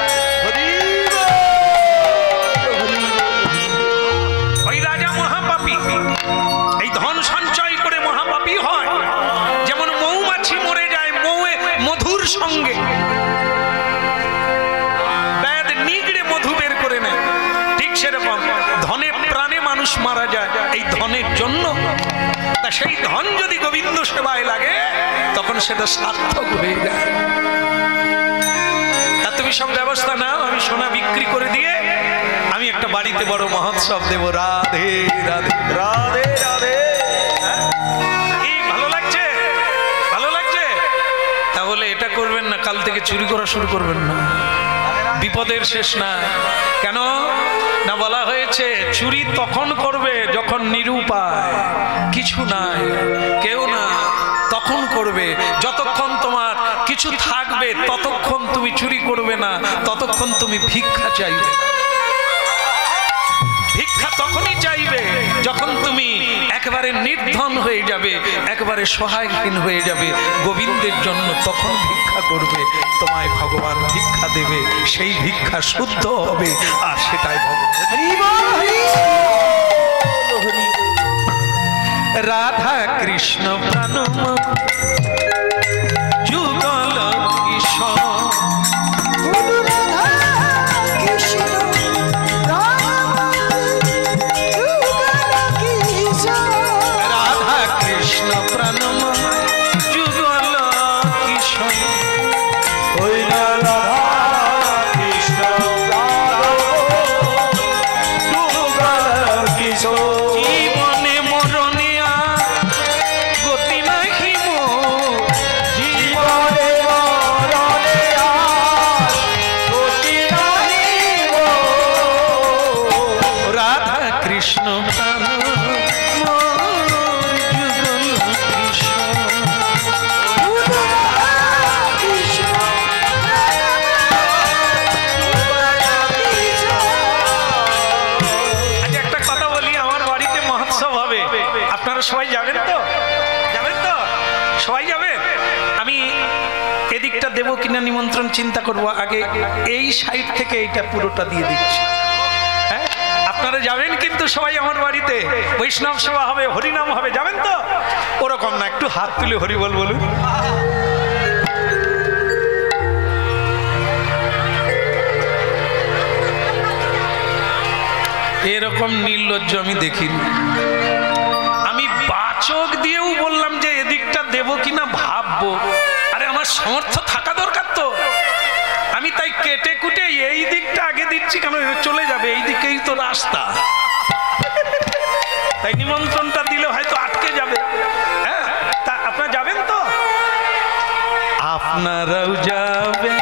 ওই রাজা মহাপাপী, এই ধন সঞ্চয় করে মহাপাপী হয়। যেমন মৌমাছি মরে যায় মধুর সঙ্গে, ব্যাধ নিগড়ে মধু বের করে নেয়, ঠিক সেরকম ধনে প্রাণে মানুষ মারা যায় এই ধনের জন্য। তা সেই ধন যদি গোবিন্দ সেবায় লাগে তখন সেটা সার্থক হয়ে যায়। তা তুমি সব ব্যবস্থা নাও, আমি সোনা বিক্রি করে দিয়ে আমি একটা বাড়িতে বড় মহোৎসব দেব। রাধে রাধে রাধে রাধে। এই ভালো লাগছে? ভালো লাগছে? তাহলে এটা করবেন না, কাল থেকে চুরি করা শুরু করবেন না, বিপদের শেষ না। কেন না, বলা হয়েছে চুরি তখন করবে যখন নিরুপায়, কিছু নাই, কেউ না, তখন করবে। যতক্ষণ তোমার কিছু থাকবে ততক্ষণ তুমি চুরি করবে না, ততক্ষণ তুমি ভিক্ষা চাইবে। ভিক্ষা তখনই চাইবে যখন তুমি একেবারে নির্ধন হয়ে যাবে, একেবারে সহায়হীন হয়ে যাবে গোবিন্দের জন্য, তখন ভিক্ষা করবে। তোমায় ভগবান ভিক্ষা দেবে, সেই ভিক্ষা শুদ্ধ হবে, আর সেটাই রাধা কৃষ্ণ প্রাণম যুগল কিশোর। সবাই যাবেন তো? যাবেন তো? সবাই যাবেন? আমি এদিকটা দেব কিনা নিমন্ত্রণ চিন্তা করব, আগে এই সাইড থেকে এইটা পুরোটা দিয়ে দিচ্ছি। হ্যাঁ, আপনারা যাবেন কিন্তু সবাই আমার বাড়িতে, বৈষ্ণব সেবা হবে, হরিনাম হবে, যাবেন তো? ওরকম না, একটু হাত তুলে হরি বল বলুন। এরকম নির্লজ্জ আমি দেখিনি। চোখ দিয়েও বললাম যে এদিকটা দেব কিনা ভাববো, আরে আমার সামর্থ্য থাকা দরকার তো। আমি তাই কেটে কুটে এই দিকটা আগে দিচ্ছি, কেন চলে যাবে, এই দিকেই তো রাস্তা। তাই নিমন্ত্রণটা দিলে হয়তো আটকে যাবে। হ্যাঁ, তা আপনারা যাবেন তো? আপনারাও যাবেন?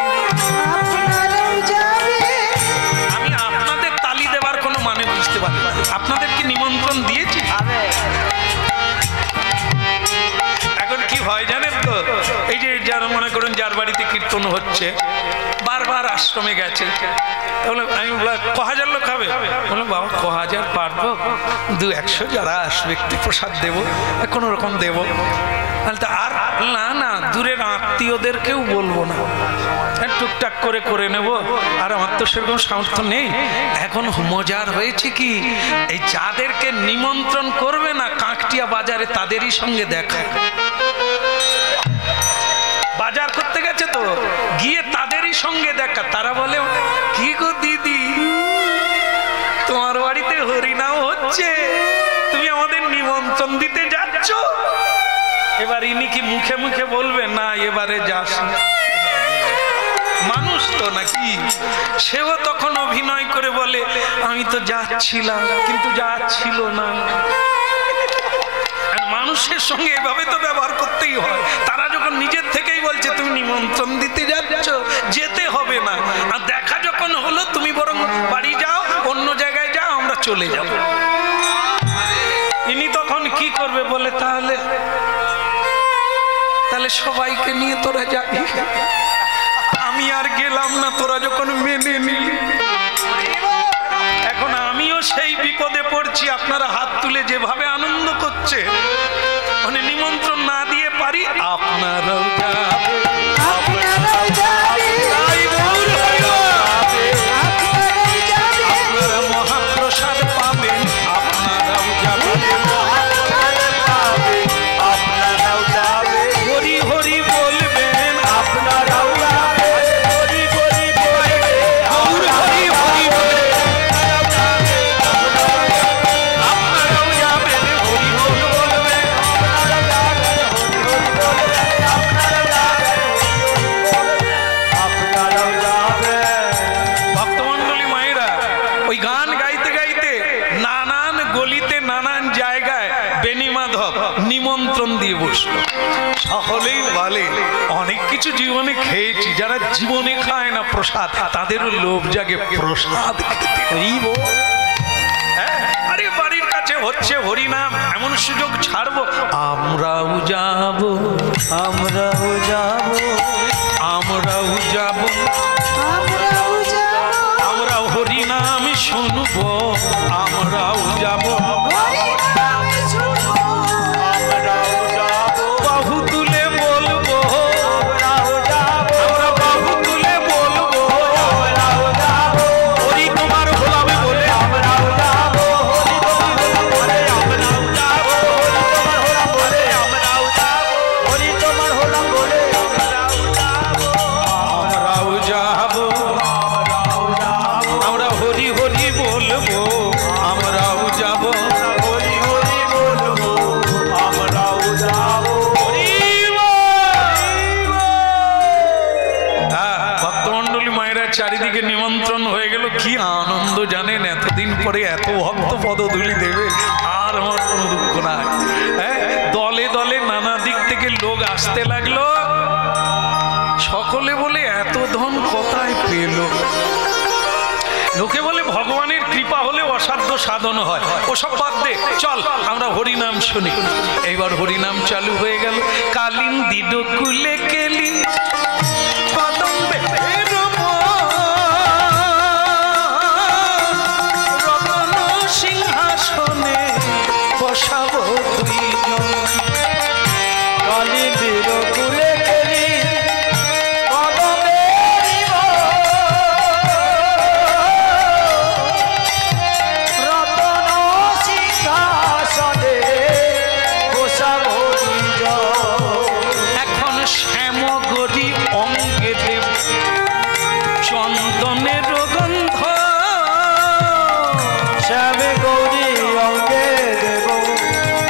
আমি আপনাদের তালি দেওয়ার কোনো মানে বুঝতে পারি না। আপনাদের কি নিমন্ত্রণ দিয়েছি? হয় জানেন তো, এই যে যারা মনে করেন যার বাড়িতে কীর্তন হচ্ছে, বারবার আশ্রমে গেছে, তাহলে আমি বললাম 1000 লোক হবে, বললাম বাবা 1000 পারবো, 200 যারা আসবে একটু প্রসাদ দেবো, কোনো রকম দেবো। আর না না, দূরের আত্মীয়দেরকেও বলবো না, টুকটাক করে করে নেব। আর আমার তো সেরকম সামর্থ্য নেই। এখন মজার হয়েছে কি, এই যাদেরকে নিমন্ত্রণ করবে না কাঁকটিয়া বাজারে, তাদেরই সঙ্গে দেখা। বাজার করতে গেছে তো, গিয়ে তাদেরই সঙ্গে দেখা। তারা বলে, কি গো দিদি, তোমার বাড়িতে হরিনাম হচ্ছে, তুমি আমাদের নিমন্ত্রণ দিতে যাচ্ছ? এবার ইনি কি মুখে মুখে বলবে না এবারে যাস না? মানুষ তো নাকি, সেও তখন অভিনয় করে বলে আমি তো যাচ্ছিলাম, কিন্তু যাচ্ছিল না। মানুষের সঙ্গে এভাবে তো ব্যবহার করতেই হয়। তারা যখন নিজের থেকেই বলছে তুমি নিমন্ত্রণ দিতে যাচ্ছ, যেতে হবে না, আর দেখা যখন হলো তুমি বরং বাড়ি যাও, অন্য জায়গায় যাও, আমরা চলে যাব। ইনি তখন কি করবে বলে, তাহলে সবাইকে নিয়ে তোরা যাবি, আমি আর গেলাম না, তোরা যখন মেনে নিলি। এখন আমিও সেই বিপদে পড়ছি। আপনারা হাত তুলে যেভাবে আনন্দ করছে, মানে নিমন্ত্রণ না দিয়ে পারি, আপনারাও আপনারা মহাপ্রসাদ পাবেন, আপনারাও যাবেন, হরি হরি বলবেন, আপনারাও যাবেন, হরি হরি বলবেন, হরি হরি বলবেন, আপনারাও যাবেন। সকলেই বলে অনেক কিছু জীবনে খেয়েছি, যারা জীবনে খায় না প্রসাদ তাদেরও লোভ জাগে প্রসাদ খেতে। আরে বাড়ির কাছে হচ্ছে হরিনাম, এমন সুযোগ ছাড়বো? আমরাও যাব, আমরাও যাব, আমরাও যাব, আমরাও যাব, আমরাও হরিনাম শুনবো, আমরাও যাব, হরিনাম শুনবো, আমরাও যাব, বাহু তুলে বলবো, আমরাও যাব, আমরা বাহু তুলে বলবো, আমরাও যাব, হরি তোমার হলাবে বলে আমরাও যাব, হরি তোমার হলাম বলে, আমরাও যাব, আমরা হরি হরি বলবো, আমরাও যাব, হরি হরি বলবো, আমরাও যাব, ভক্তমন্ডলী মায়েরা চারিদিকে নিমন্ত্রণ হয়ে গেল। কি আনন্দ জানেন, এতদিন পরে এত ভক্ত পদধূলি দেবে, আর আমার কোনো দুঃখ নাই। হ্যাঁ, দলে দলে নানা দিক থেকে লোক আসতে লাগলো, সকলে বলে এত ধন কোথায় পেল? লোকে বলে ভগবানের কৃপা হলে অসাধ্য সাধন হয়, ওসব বাদ দে, চল আমরা হরিনাম শুনি। এইবার হরিনাম চালু হয়ে গেল। কালিন্দী ডকুলে কেলি কদম্বে রতন সিংহাসনে বসাবো দুইজন। কালিন্দীর কুলে কেলি কদমে দিব, রতন সিংহাসনে বসাবো দুইজন। এখন শ্যামগরি অঙ্গে দেব চন্দনের গন্ধ, শ্যামে গৌরী অঙ্গে দেব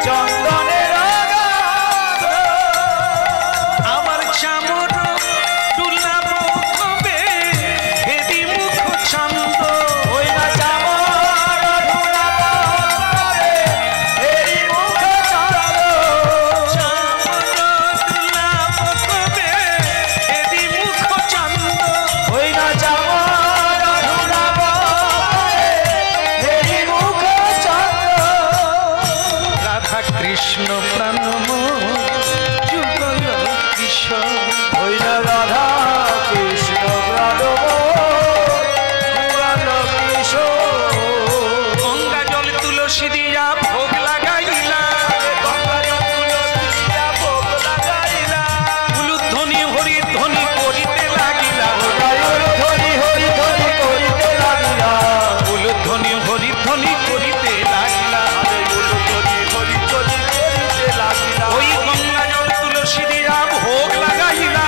চন্দনের গন্ধ। আমার চামর দুলাব হবে হেরি মুখ চন্দ, ওই না চামর ধুলাবো হবে, হেরি মুখ চন্দ। চামর দুলাব হবে হেরি মুখ চন্দ, ওই না চামর ধুলাবো হবে, হেরি মুখ চন্দ। রাধা কৃষ্ণ প্রাণম যুগল কিশোর, ওই না রাধা কৃষ্ণ প্রাণব যুগল কিশোর। গঙ্গা জল তুলসী দিয়া ভোগ লাগাইলা, উলুধ্বনি হরিধ্বনি করিতে লাগিলা, উলুধ্বনি হরিধ্বনি করিতে লাগিলা। ওই গঙ্গা জল তুলসী দিয়া ভোগ লাগাইলা,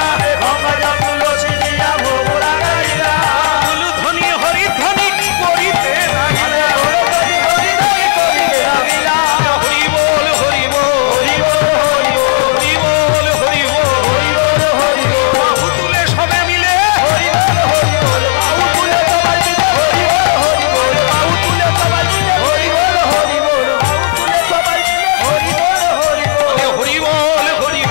উলুধ্বনি হরিধ্বনি করিতে লাগিলা। হরি বল হরি বল, হরি বল হরি বল, বাহু তুলে সবে মিলে বলে হরি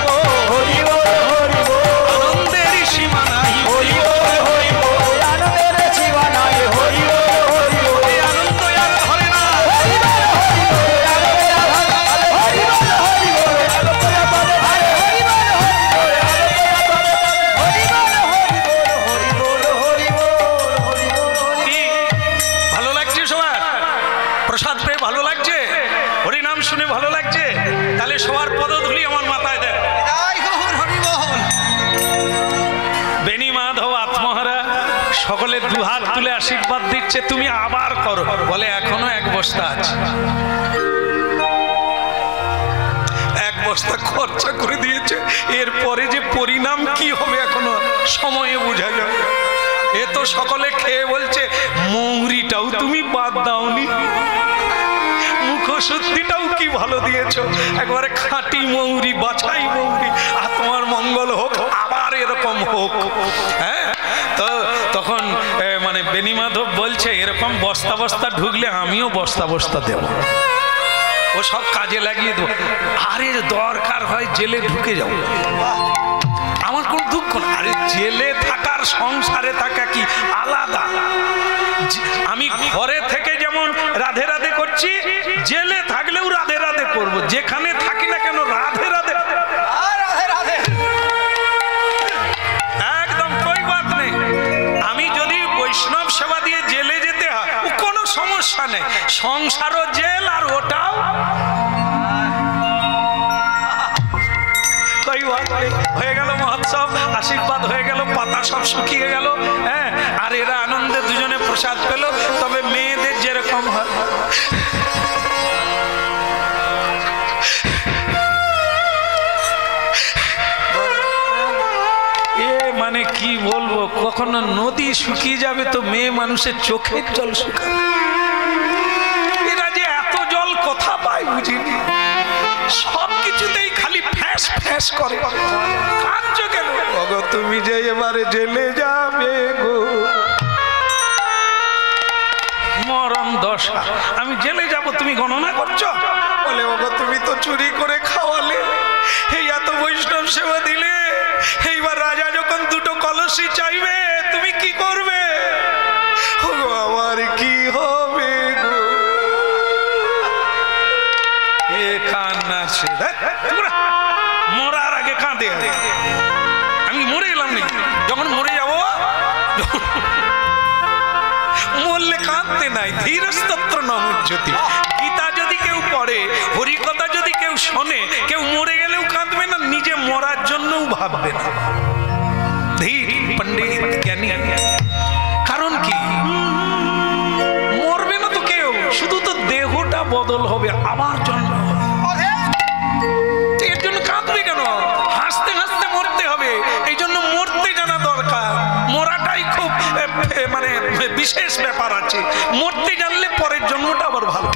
বল হরি বল, আনন্দের সীমা নাই, হরি বল হরি বল, এই আনন্দ আর ধরে না। কি ভালো লাগছে সবার? প্রসাদ পেয়ে ভালো লাগছে, হরিনাম শুনে ভালো লাগছে? তাহলে সবার পদধূলি আমার মাথায় দেন। বেনি মাধব আত্মহারা সকলে দুহাত তুলে আশীর্বাদ দিচ্ছে, তুমি আবার করো। বলে এখনো এক বস্তা আছে, এক বস্তা খরচা করে দিয়েছে, এরপরে যে পরিণাম কি হবে এখনো সময়ে বোঝা যাবে। এ তো সকলে খেয়ে বলছে মৌরিটাও তুমি বাদ দাওনি, মুখশুদ্ধিটাও কি ভালো দিয়েছো, একবারে খাঁটি মৌরি, বাছাই মৌরি। আর তোমার মঙ্গল হোক, আবার এরকম হোক। হ্যাঁ, তো তখন মানে বেনি মাধব বলছে এরকম বস্তা বস্তা ঢুকলে আমিও বস্তা বস্তা দেব। ও সব কাজে লাগিয়ে দেবো। আরে দরকার হয় জেলে ঢুকে যাও, আমার কোন দুঃখ না। আরে জেলে থাকার সংসারে থাকা কি আলাদা? আমি ঘরে থেকে যেমন রাধে রাধে করছি, জেলে থাকলেও রাধে রাধে করব, যেখানে থাকি না কেন রাধে রাধে। একদম কোই বাত নেই। আমি যদি বৈষ্ণব সেবা দিয়ে জেলে যেতে হয় কোনো সমস্যা নেই, সংসারও জেল আর ওটাও হয়ে গেল মহোৎসব, আশীর্বাদ হয়ে গেল, পাতা সব শুকিয়ে গেল। হ্যাঁ, আর এরা আনন্দে দুজনে প্রসাদ পেল। তবে মেয়েদের যেরকম হয়, মানে কি বলবো, কখনো নদী শুকিয়ে যাবে তো মেয়ে মানুষের চোখের জল শুকাবে। এরা যে এত জল কোথা পায় বুঝিনি, সবকিছুতেই খালি ফ্যাস ফ্যাস করে। কাঁদছো কেন? ওগো তুমি যে এবারে জেলে যাবে গো, মরণ দশা, আমি জেলে যাব, তুমি গণনা করছো? বলে ওগো তুমি তো চুরি করে খাওয়ালে, এই এত বৈষ্ণব সেবা দিলে, এইবার রাজা যখন দুটো কলসি চাইবে তুমি কি করবে? ওগো আমার কি হবে গো? এ কান্না সে মরার আগে কাঁদে। আমি মরে এলাম নি, যখন মরে যাবো, মরলে কাঁদতে নাই। ধীরস্তত্র নমুজ্জতি। গীতা যদি কেউ পড়ে, হরিকথা যদি কেউ শোনে, কেউ মরে গেলেও কাঁদবে না, নিজে মরার জন্যও ভাববে না। ধীর পণ্ডিত জ্ঞানী। কারণ কি, মরবে না তো কেউ, শুধু তো দেহটা বদল হবে, আবার জন্ম হবে। এর জন্য কাঁদবে কেন? হাসতে হাসতে মরতে হবে, এই জন্য মরতে জানা দরকার। মরাটাই খুব মানে বিশেষ ব্যাপার আছে, মরতে জানলে পরের জন্মটা আবার ভালো।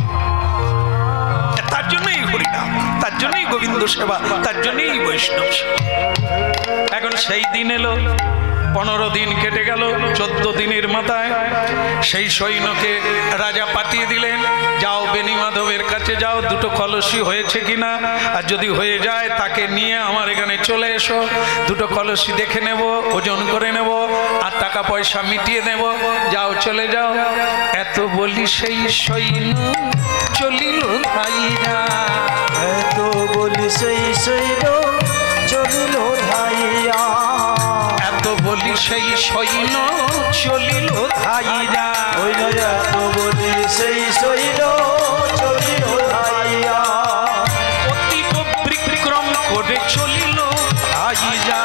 তার জন্যই হরিনাম, তার জন্যই গোবিন্দ সেবা, তার জন্যই বৈষ্ণব সেবা। এখন সেই দিন এলো, 15 দিন কেটে গেল, 14 দিনের মাথায় সেই সৈন্যকে রাজা পাঠিয়ে দিলেন, যাও বেনি মাধবের কাছে যাও, দুটো কলসি হয়েছে কিনা, আর যদি হয়ে যায় তাকে নিয়ে আমার এখানে চলে এসো, দুটো কলসি দেখে নেব, ওজন করে নেব, আর টাকা পয়সা মিটিয়ে নেব, যাও চলে যাও। এত বলি সেই সৈন্য চলিল ধাইয়া, এত বলি সেই সৈন্য চলিল ধাইয়া, এত বলি সেই সৈন্য চলিল ধাইয়া, এত বলি সেই সৈন্য চলিল ধাইয়া, অতীব বিক্রম করে চলিল ধাইয়া,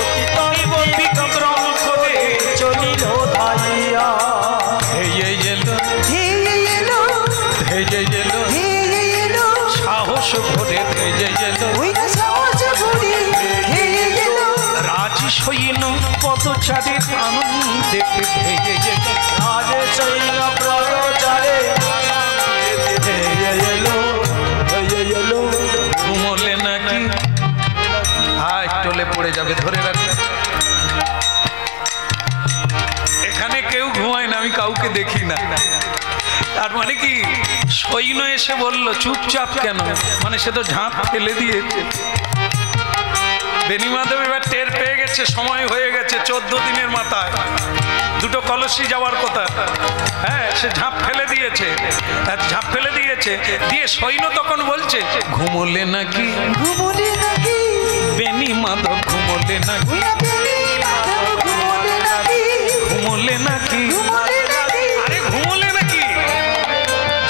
অতীব বিক্রম করে চলিল ধাইয়া, ধেয়ে এলো, ধেয়ে এলো, ধেয়ে এলো, ধেয়ে এলো, সাহস ভরে ধেয়ে এলো, ওই না সাহস ভরে ধেয়ে এলো, রাজি সৈন্য পদচারে আনন্দে ধেয়ে এলো, রাজ সৈন্য প্রচারে ধেয়ে এলো, ধেয়ে এলো, ঘুমলে নাকি, হায় টলে পড়ে যাবে, ধরে রাখবে। এখানে কেউ ঘুমায় না, আমি কাউকে দেখি না। তার মানে কি, সৈন্য এসে বলল চুপচাপ কেন, মানে সে তো ঝাঁপ ফেলে দিয়েছে। বেনি মাধব এবার টের পেয়ে গেছে, সময় হয়ে গেছে, 14 দিনের মাথায় দুটো কলসি যাওয়ার কথা। হ্যাঁ, সে ঝাঁপ ফেলে দিয়েছে, ঝাঁপ ফেলে দিয়েছে, দিয়ে সৈন্য তখন বলছে ঘুমোলে নাকি, ঘুমোলে নাকি, বেনি মাধব ঘুমোলে নাকি, ঘুমোলে নাকি, ঘুমোলে নাকি, ঘুমোলে নাকি, আরে ঘুমোলে নাকি,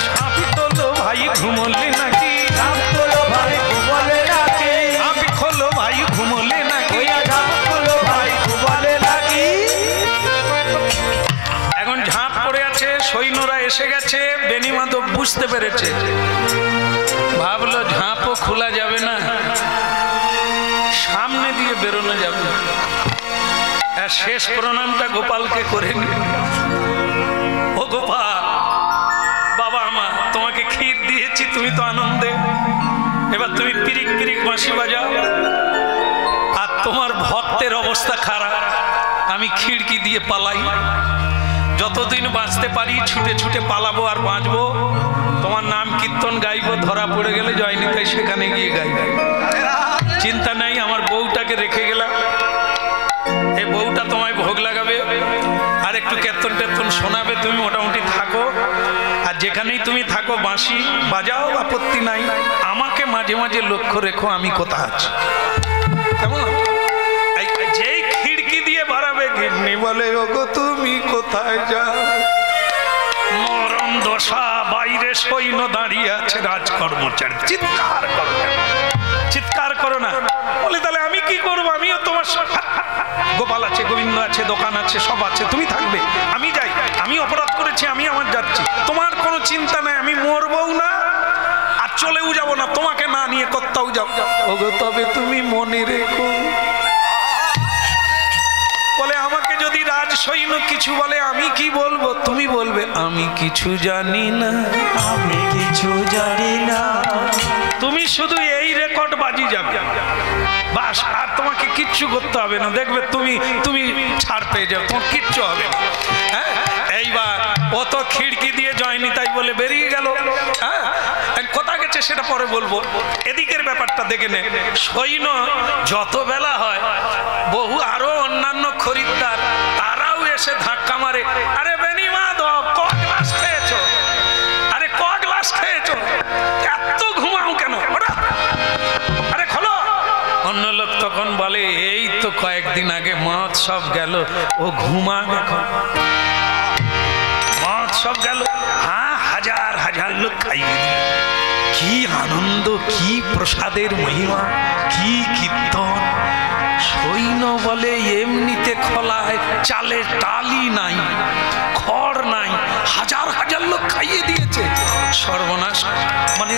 ঝাঁপি তোলো ভাই ঘুমোলে নাকি, ঝাঁপ তোলো ভাই ঘুমোলে নাকি, ঝাঁপি খোলো ভাই ঘুমোলে নাকি, ঝাঁপ তোলো ভাই ঘুমোলে নাকি। এখন ঝাঁপ পড়ে আছে, সৈন্যরা এসে গেছে, বেনি মাধব বুঝতে পেরেছে, ভাবলো ঝাঁপও খোলা যাবে না, সামনে দিয়ে বেরোনো যাবে। আর শেষ প্রণামটা গোপালকে করে নিল, ও গোপাল বাবা আমার, তোমাকে ক্ষীর দিয়েছি, তুমি তো আনন্দে, এবার তুমি পিরিক পিরিক বাঁশি বাজাও, আর তোমার ভক্তের অবস্থা খারাপ, আমি খিড়কি দিয়ে পালাই, যতদিন বাঁচতে পারি ছুটে ছুটে পালাবো আর বাঁচবো, তোমার নাম কীর্তন গাইবো, ধরা পড়ে গেলে জয়নিতাই সেখানে গিয়ে গাইবে, চিন্তা নাই। আমার বউটাকে রেখে গেলাম, এই বউটা তোমায় ভোগ লাগাবে আর একটু কীর্তন টের্তন শোনাবে, তুমি মোটামুটি থাকো। আর যেখানেই তুমি থাকো বাঁশি বাজাও, আপত্তি নাই। আমাকে মাঝে মাঝে লক্ষ্য রেখো আমি কোথায় আছি, কেমন? যেই খিড়কি দিয়ে বাড়াবে গিন্নি বলে ওগো তুমি কোথায় যাও, মরণ দশা বাইরে সৈন্য দাঁড়িয়ে আছে, রাজকর্মচারী চিৎকার করো, চিৎকার করো না। বলে তাহলে আমি কি করবো, আমিও তোমার গোপাল আছে, গোবিন্দ আছে, দোকান আছে, সব আছে, তুমি থাকবে, আমি যাই, আমি অপরাধ করেছি, আমি আমার যাচ্ছি, তোমার কোনো চিন্তা নাই, আমি মরবও না আর চলেও যাব না, তোমাকে না নিয়ে কোথাও যাও। ওগো তবে তুমি মনে রেখো, বলে আমাকে যদি রাজ সৈন্য কিছু বলে আমি কি বলবো, তুমি বলবে আমি কিছু জানি না, আমি কিছু জানি না। তুমি শুধু এই রেকর্ড বাজি যাবে বাস, আর তোমাকে কিচ্ছু করতে হবে না, দেখবে তুমি তুমি ছাড় পেয়ে যাও, তোমার কিচ্ছু হবে না। হ্যাঁ, এইবার ও তো খিড়কি দিয়ে জয়নিতাই বলে বেরিয়ে গেল। হ্যাঁ, কোথা গেছে সেটা পরে বলবো, এদিকের ব্যাপারটা দেখে নে। সৈন্য যত বেলা হয় বহু আরো অন্যান্য খরিদ্দার তারাও এসে ধাক্কা মারে, আরে বেনি মাধব ক গ্লাস খেয়েছো, আরে ক গ্লাস খেয়েছো, এত ঘুমাও কেন, আরে খোলো। অন্য লোক তখন বলে এই তো কয়েকদিন আগে মহোৎসব গেল, ও ঘুমা এখন, মহোৎসব গেল, হ্যাঁ হাজার হাজার লোক খাইয়ে দিল, কি আনন্দ, কি প্রসাদের মহিমা, কি কীর্তন। সৈন্য বলে এমনিতে খোলায় চালের টালি নাই, খড় নাই, হাজার হাজার লোক খাইয়ে দিয়েছে, সর্বনাশ। মানে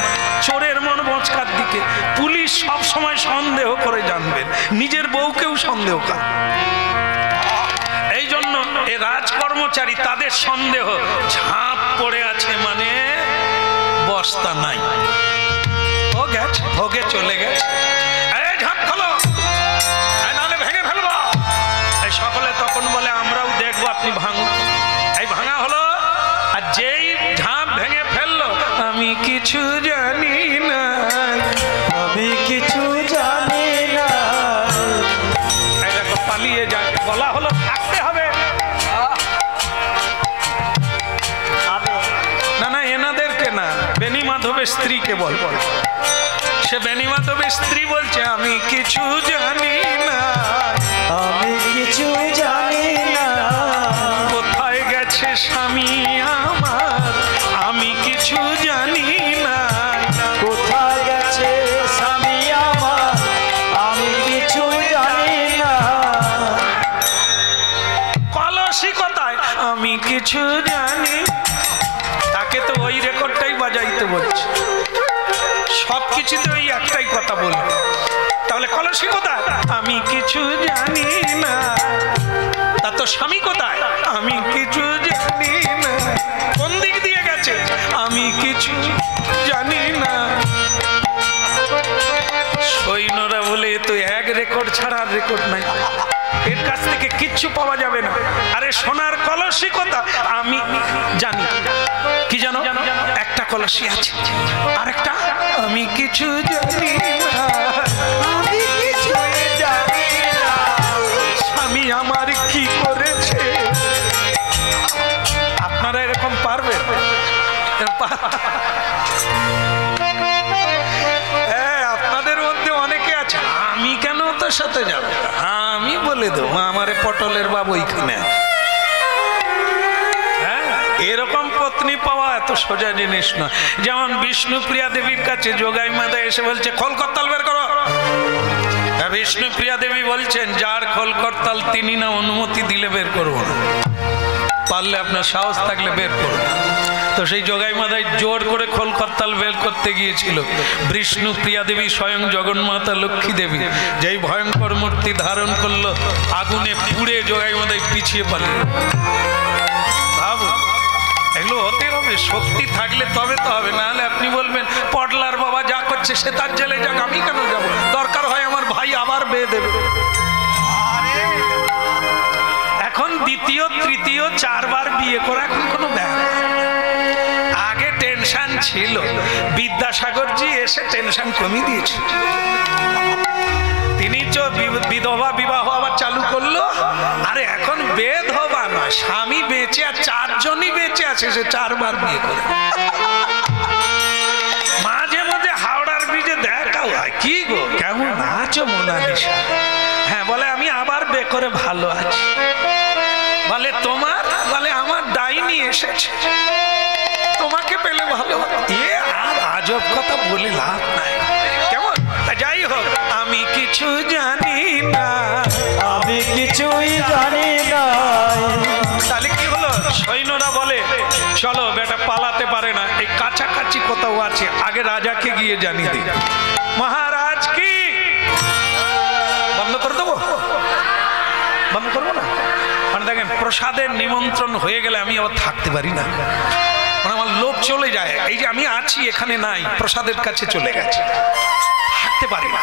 চোরের মন বচকার দিকে। পুলিশ সব সময় সন্দেহ করে জানবেন, নিজের বউকেও সন্দেহ করে। এই জন্য এ রাজকর্মচারী তাদের সন্দেহ, ঝাঁপ পড়ে আছে মানে বস্তা নাই, ও গেছে ভোগে চলে গেছে, এই ঝাঁপ খোলো নাহলে ভেঙে ফেলবো। এই সকলে তখন বলে আমরাও দেখবো, আপনি ভাঙুন। এই ভাঙা হলো, আর যেই ঝাঁপ ভেঙে ফেললো আমি কিছু জানি না, আমি কিছু জানি না। এই দেখো পালিয়ে যায়, বলা হলো থাকতে হবে। না না এনাদেরকে না, বেনি মাধবের স্ত্রীকে বল, সে বেনি মাধবের স্ত্রী বলছে আমি কিছু জানি না, আমি কিছু জানি না। কোথায় গেছে স্বামী আমার আমি কিছু জানি না, কোথায় গেছে স্বামী আমার আমি কিছু জানি না। কলসি কোথায় আমি কিছু জানি, তাকে তো ওই রেকর্ডটাই বাজাইতে বলছে, সব কিছুতে ওই একটাই কথা বলবে। তাহলে কলসি কোথায় আমি কিছু জানি না, তা তো স্বামী কোথায় আমি কিছু জানি না, কোন দিক দিয়ে গেছে আমি কিছু জানি না। সৈন্যরা বলে তো এক রেকর্ড ছাড়া আর রেকর্ড নাই, এর কাছ থেকে কিচ্ছু পাওয়া যাবে না। আরে সোনার কলসি কথা আমি জানি, কি জানো, একটা কলসি আছে, আরেকটা আমি কিছু জানি না, আমি কিছু জানি না। স্বামী আমার কি করেছে। আপনারা এরকম পারবেন? আপনাদের মধ্যে অনেকে আছে আমি কেন তোর সাথে যাব, আমি বলে দেবো আমারে পটলের বাবু ওইখানে। এরকম পত্নী পাওয়া এত সোজা জিনিস না। যেমন বিষ্ণুপ্রিয়া দেবীর কাছে যোগাই মাদা এসে বলছে খোল করতাল বের করো, বিষ্ণুপ্রিয়া দেবী বলছেন যার খোল করতাল তিনি না অনুমতি দিলে বের করবো না, পারলে আপনার সাহস থাকলে বের করুন। তো সেই যোগাই মাদায় জোর করে খোল করতাল বের করতে গিয়েছিল বিষ্ণুপ্রিয়া দেবী, স্বয়ং জগন্মাতা লক্ষ্মী দেবী, যেই ভয়ঙ্কর মূর্তি ধারণ করলো আগুনে পুড়ে যোগাই মাদায় পিছিয়ে পালিয়ে। এগুলো হতে হবে, শক্তি থাকলে তবে তো হবে, না হলে আপনি বলবেন পটলার বাবা যা করছে সে তার জেলে যাক, আমি কেন যাব, দরকার হয় আমার ভাই আবার বিয়ে দেবে। এখন দ্বিতীয় তৃতীয় চারবার বিয়ে করা এখন কোনো ব্যাপার। আগে টেনশন ছিল, বিদ্যাসাগরজি এসে টেনশন কমিয়ে দিয়েছে। তিনি বিধবা বিবাহ আবার চালু করলো। আরে এখন বেধবা নয়, স্বামী বেঁচে আর চারজনই বেঁচে আছে, সে চারবার বিয়ে করে। মাঝে মাঝে হাওড়ার ব্রিজে দেখা হয়, কি গো কেমন আছো মোনালিসা? হ্যাঁ, বলে আমি আবার বে করে ভালো আছি। বলে তোমার? বলে আমার ডাইনি এসেছে, তোমাকে পেলে ভালো। এ আর আজব কথা বলে লাভ নাই, কেমন? যাই হোক, আমি কিছু জানি না, আমি কিছুই জানি না। তাহলে কি হলো? সৈন্যরা বলে চলো, বেটা পালাতে পারে না, এই কাছাকাছি কোথাও আছে, আগে রাজাকে গিয়ে জানিয়ে দিই। মহারাজ কি বন্ধ করে দেবো? বন্ধ করবো না, মানে দেখেন প্রসাদের নিমন্ত্রণ হয়ে গেলে আমি আবার থাকতে পারি না, মানে আমার লোক চলে যায়। এই যে আমি আছি এখানে নাই, প্রসাদের কাছে চলে গেছে, থাকতে পারি না।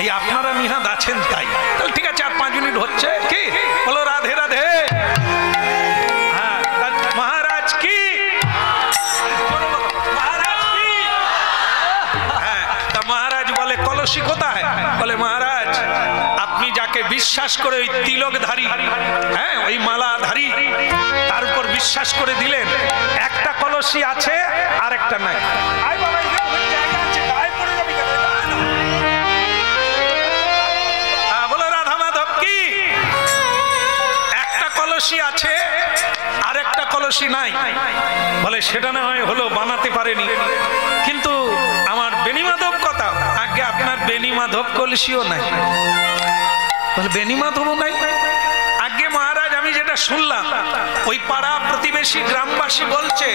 এই আপনারা নিহাদ আছেন তাই। তাহলে ঠিক আছে, আর 5 মিনিট হচ্ছে, কি বলো? রাধে রাধে। হ্যাঁ, মহারাজ কি? মহারাজ কি? হ্যাঁ, তা মহারাজ বলে কলসি কোথায়? বলে মহারাজ আপনি যাকে বিশ্বাস করে ওই তিলকধারী, হ্যাঁ ওই মালাধারী, তার উপর বিশ্বাস করে দিলেন, একটা কলসি আছে আর একটা নাই। বলো রাধা মাধব কি? একটা কলসি আছে আর একটা কলসি নাই। বলে সেটা না হয় হলো, বানাতে পারেনি, কিন্তু আমার বেনি মাধব কথা, আগে আপনার বেনি মাধব কলসিও নাই। বলে বেনি মাধবও নাই? আগে মহারাজ আমি যেটা শুনলাম, ওই পাড়া প্রতিবেশী গ্রামবাসী বলছে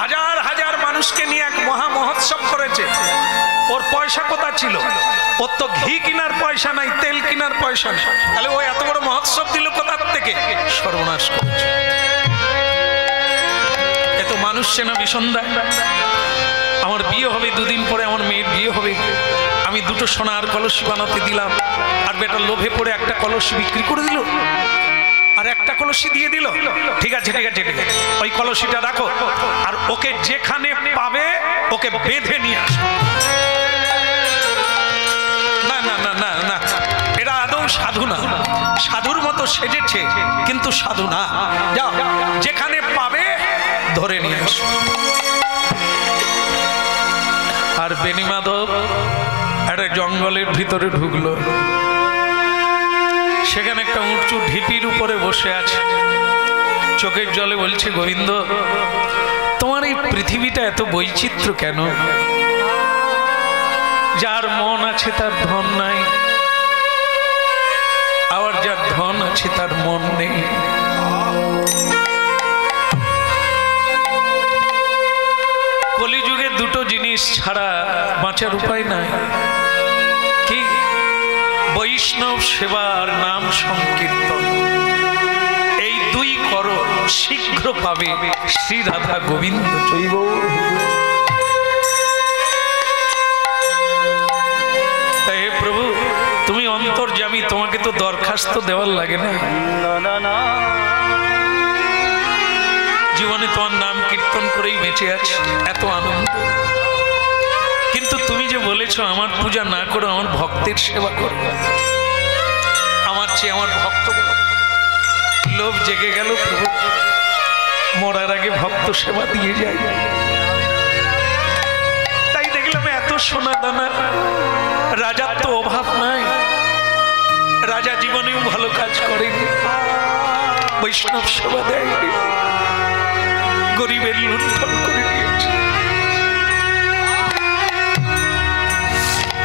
হাজার হাজার মানুষকে নিয়ে এক মহা মহোৎসব করেছে। ওর পয়সা কোথা ছিল? ওর তো ঘি কিনার পয়সা নাই, তেল কিনার পয়সা নেই, তাহলে ওই এত বড় মহোৎসব দিল কোথার থেকে? সর্বনাশ করেছে। এত মানুষ চেনা বিসন্ধ্যা। আমার বিয়ে হবে 2 দিন পরে, আমার মেয়ের বিয়ে হবে, আমি 2টো সোনার কলসি বানাতে দিলাম, আর বেটা লোভে পড়ে একটা কলসি বিক্রি করে দিল, আর একটা কলসি দিয়ে দিল। ঠিক আছে ঠিক আছে ঠিক আছে, ওই কলসিটা রাখো, আর ওকে যেখানে পাবে ওকে বেঁধে নিয়ে আসো। না না না না না, এরা আদৌ সাধু না, সাধুর মতো সেজেছে কিন্তু সাধু না। যাও, যেখানে পাবে ধরে নিয়ে আসো। আর বেনি মাধব একটা জঙ্গলের ভিতরে ঢুকলো, সেখানে একটা উঁচু ঢিপির উপরে বসে আছে, চোখের জলে বলছে গোবিন্দ তোমার এই পৃথিবীটা এত বৈচিত্র্য কেন? যার মন আছে তার ধন নাই, আবার যার ধন আছে তার মন নেই। কলিযুগে 2টো জিনিস ছাড়া বাঁচার উপায় নাই। কি? বৈষ্ণব সেবার নাম সংকীর্তন। এই 2 করো, শীঘ্র পাবে শ্রী রাধা গোবিন্দ জৈব। তাই হে প্রভু তুমি অন্তর্যামী, তোমাকে তো দরখাস্ত দেওয়ার লাগে না। জীবনে তোমার নাম কীর্তন করেই বেঁচে আছে, এত আনন্দ। কিন্তু তুমি যে বলেছো আমার পূজা না করো, আমার ভক্তের সেবা করো, আমার চেয়ে আমার ভক্ত, লোভ জেগে গেল প্রভু, মরার আগে ভক্ত সেবা দিয়ে যাই। তাই দেখলাম এত সোনা দানা, রাজার তো অভাব নাই, রাজা জীবনেও ভালো কাজ করেনি, বৈষ্ণব সেবা দেয়নি, গরিবের লুণ্ঠন করে দিয়েছে।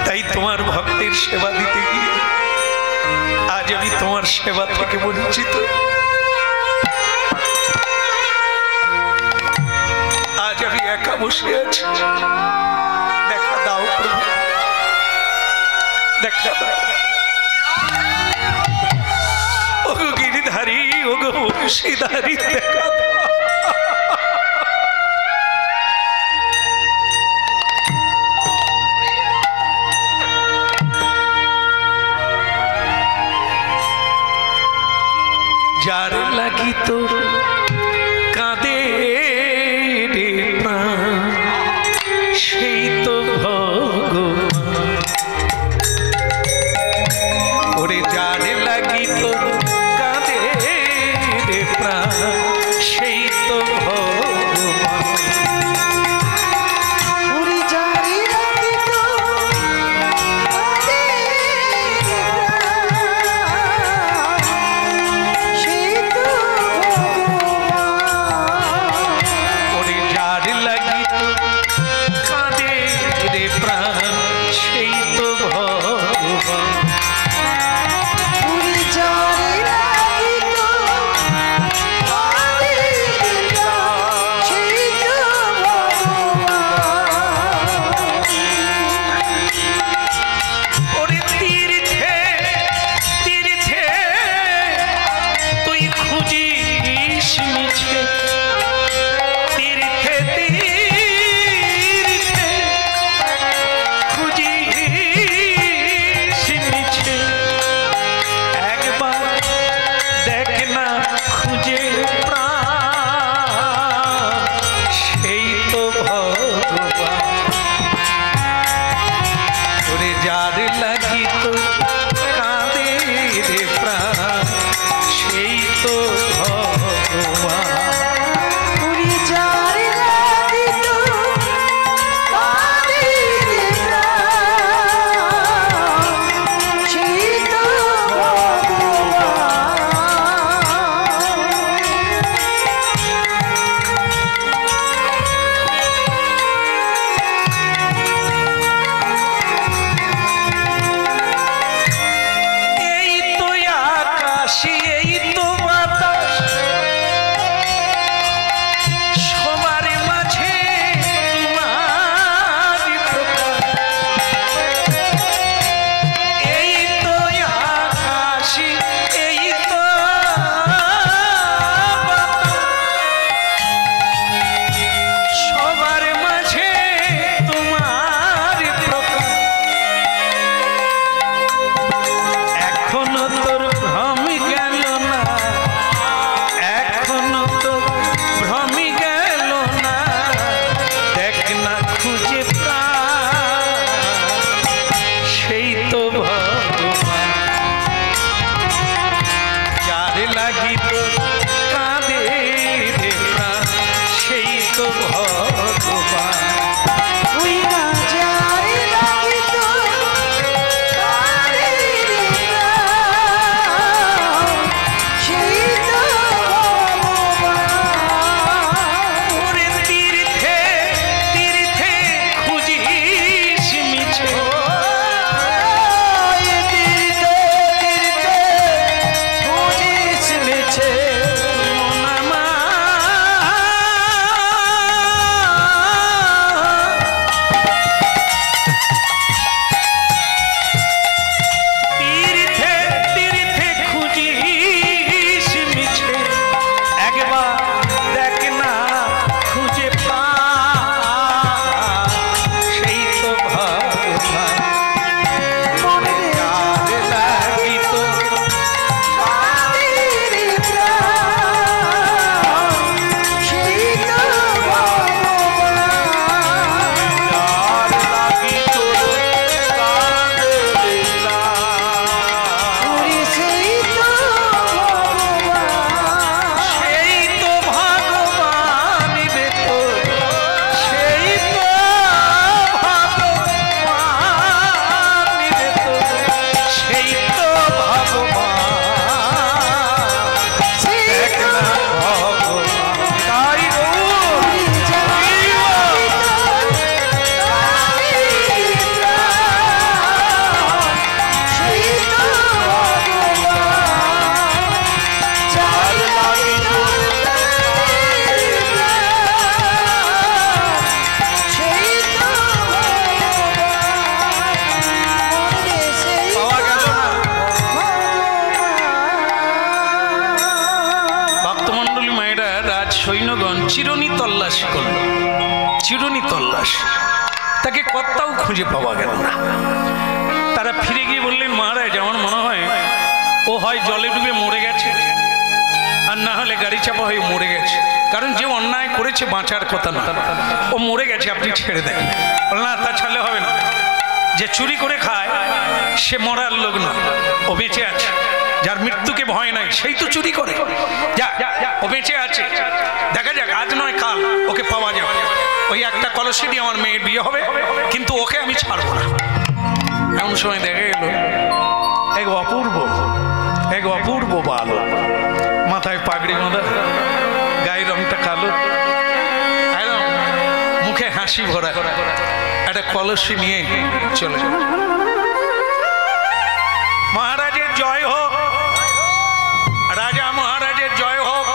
তাই তোমার ভক্তের সেবা দিতে গিয়ে আজ আমি তোমার সেবা থেকে বঞ্চিত। আজ আমি একা বসে আছি, দেখা দাও প্রভু, দেখা দাও। ওগো গিরিধারী, ওগো বংশীধারী, দেখা দাও। যার লাগি তোর কাঁদে রে প্রাণ সেই তো ভগবান ওরে যারে লাগি তোর কাঁদে রে প্রাণ সেই তো ভগবান ওরে যারে লাগি তোর কাঁদে রে প্রাণ সেই তো ভগবান ওরে যারে লাগি তোর কাঁদে রে প্রাণ সেই তো ভগবান ওরে যারে লাগি তোর কাঁদে রে প্রাণ সেই তো ভগবান ওরে তীর্থে তীর্থে তুই খুঁজিস মিছে তীর্থে তীর্থে খুঁজিস মিছে একবার দেখ না খুঁজে প্রাণ সেই তো ভগবান ওরে যার লাগি তো কাঁদে রে প্রাণ সেই তো ভগবান ওরে যারে লাগি তোর কাঁদে রে প্রাণ সেই তো এই তো আকাশ এই তো বাতাস সবার মাঝে তোমারই প্রকাশ এই তো আকাশ এই তো বাতাস সবার মাঝে তোমারই প্রকাশ এখনো তোর ভ্রম গেল না এখনো তোর ভ্রম গেল না দেখ না খুঁজে প্রাণ সেই তো ভগবান যার লাগি তোর কাঁদে রে প্রাণ সেই তো ভগবান ওই না যারে লাগি তোর কাঁদে রে প্রাণ সেই তো ভগবান ওরে তীর্থে তীর্থে খুঁজিস মিছে ওই তীর্থে তীর্থে খুঁজিস মিছে মন আমার তীর্থে তীর্থে খুঁজিস মিছে একবার দেখ না খুঁজে প্রাণ সেই তো ভগবান মনে যার লাগি তো কাঁদে রে প্রাণ সেই তো ভগবান যার লাগি তোর কাঁদে রে প্রাণ ওরে সেই তো ভগবান সেই তো ভগবান রে তোর সেই তো ভগবান রে তোর সেই তো ভগবান সেই দেখ তো না ভগবান তাই গো ওরে যারে লাগি তোর কাঁদে রে প্রাণ সেই তো ভগবান যারে লাগি তোর কাঁদে রে প্রাণ সেই তো ভগবান মনে সেই পাওয়া গেল না ভগবান ভক্তমণ্ডলী মায়েরা রাজ সৈন্যগণ চিরুনি তল্লাশি করল চিরুনি তল্লাশি তাকে কোথাও খুঁজে পাওয়া গেল না তারা ফিরে গিয়ে বললেন মহারাজ আমার মনে হয় ও হয় জলে ডুবে মরে গেছে আর আর না হলে গাড়ি চাপা হয়ে মরে গেছে। কারণ যে অন্যায় করেছে বাঁচার কথা না, ও মরে গেছে, আপনি ছেড়ে দেন। না, তা ছাড়লে হবে না। যে চুরি করে খায় সে মরার লোক না, ও বেঁচে আছে। যার মৃত্যুকে ভয় নাই সেই তো চুরি করে। যা, ও বেঁচে আছে, দেখা যাক, আজ নয় কাল ওকে পাওয়া যাবে। ওই একটা কলসি দিয়ে আমার মেয়ের বিয়ে হবে, কিন্তু ওকে আমি ছাড়বো না। এমন সময় দেখা গেল এক অপূর্ব বালক, মাথায় পাগড়ি বাঁধা, গায়ের রংটা কালো, একদম মুখে হাসি ভরা, একটা কলসি নিয়ে চলে গেল। মহারাজের জয় হোক, রাজা মহারাজের জয় হোক।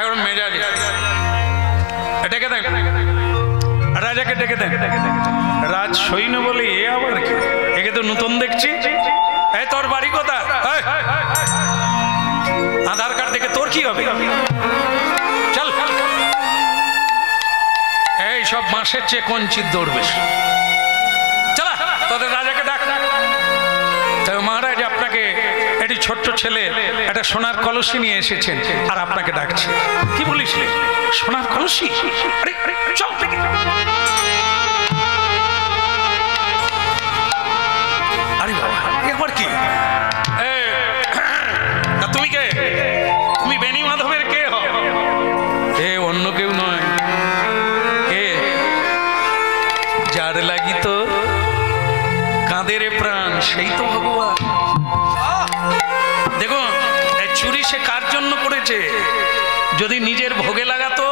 এখন মেজাজ ডেকে দেন, রাজাকে ডেকে দেন। রাজ সৈন্য বলে এ আবার কি, একে তো নতুন দেখছি। এই তোর বাড়ি কোথায়? আধার কার্ড দেখে তোর কি হবে? চল, এই সব মাসের চেয়ে কঞ্চিত দৌড়বে। চলা, তোদের রাজাকে ডাক। মহারাজ আপনাকে, এটি ছোট্ট ছেলে একটা সোনার কলসি নিয়ে এসেছেন আর আপনাকে ডাকছে। কি বলিস? সোনার কলসি? আরে চল, আরে বাবা, এবার কি? তুমি কে? তুমি বেনি মাধবের কে হও? এ অন্য কেউ নয়, কে? যার লাগি তো কাঁদের প্রাণ, সেই তো ভগবান। দেখুন, এই চুরি সে কার জন্য করেছে? যদি নিজের ভোগে লাগাতো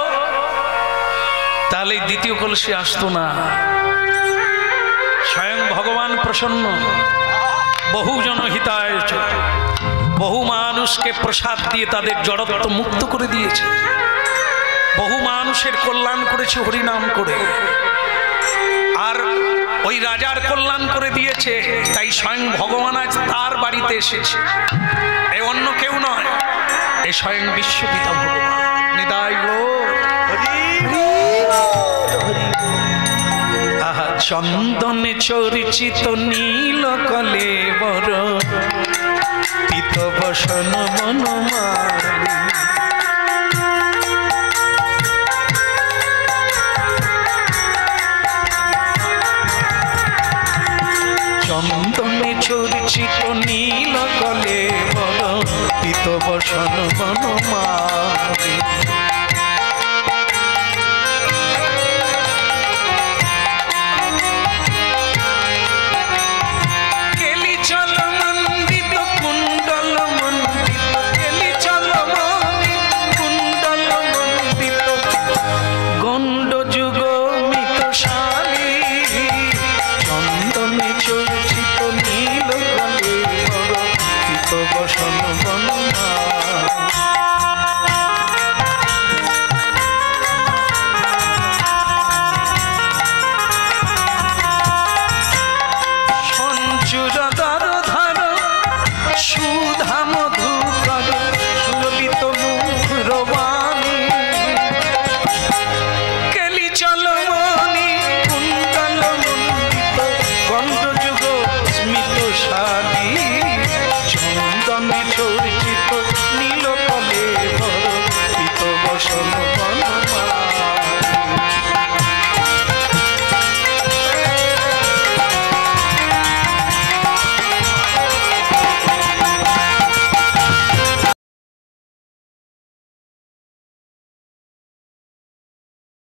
তাহলে দ্বিতীয় কলসি আসতো না। স্বয়ং ভগবান প্রসন্ন, বহু জনহিতায়, বহু মানুষকে প্রসাদ দিয়ে তাদের জড়ত্ব মুক্ত করে দিয়েছে, বহু মানুষের কল্যাণ করেছে হরিনাম করে। আর ওই রাজার কল্যাণ করে দিয়েছে, তাই স্বয়ং ভগবান আজ তার বাড়িতে এসেছে। এ অন্য কেউ নয়, এ স্বয়ং বিশ্বপিতা ভগবান। নিতাই গৌর। আহা, চন্দনে চরিচিত নীল কলেবর, পিত বসন বনমার,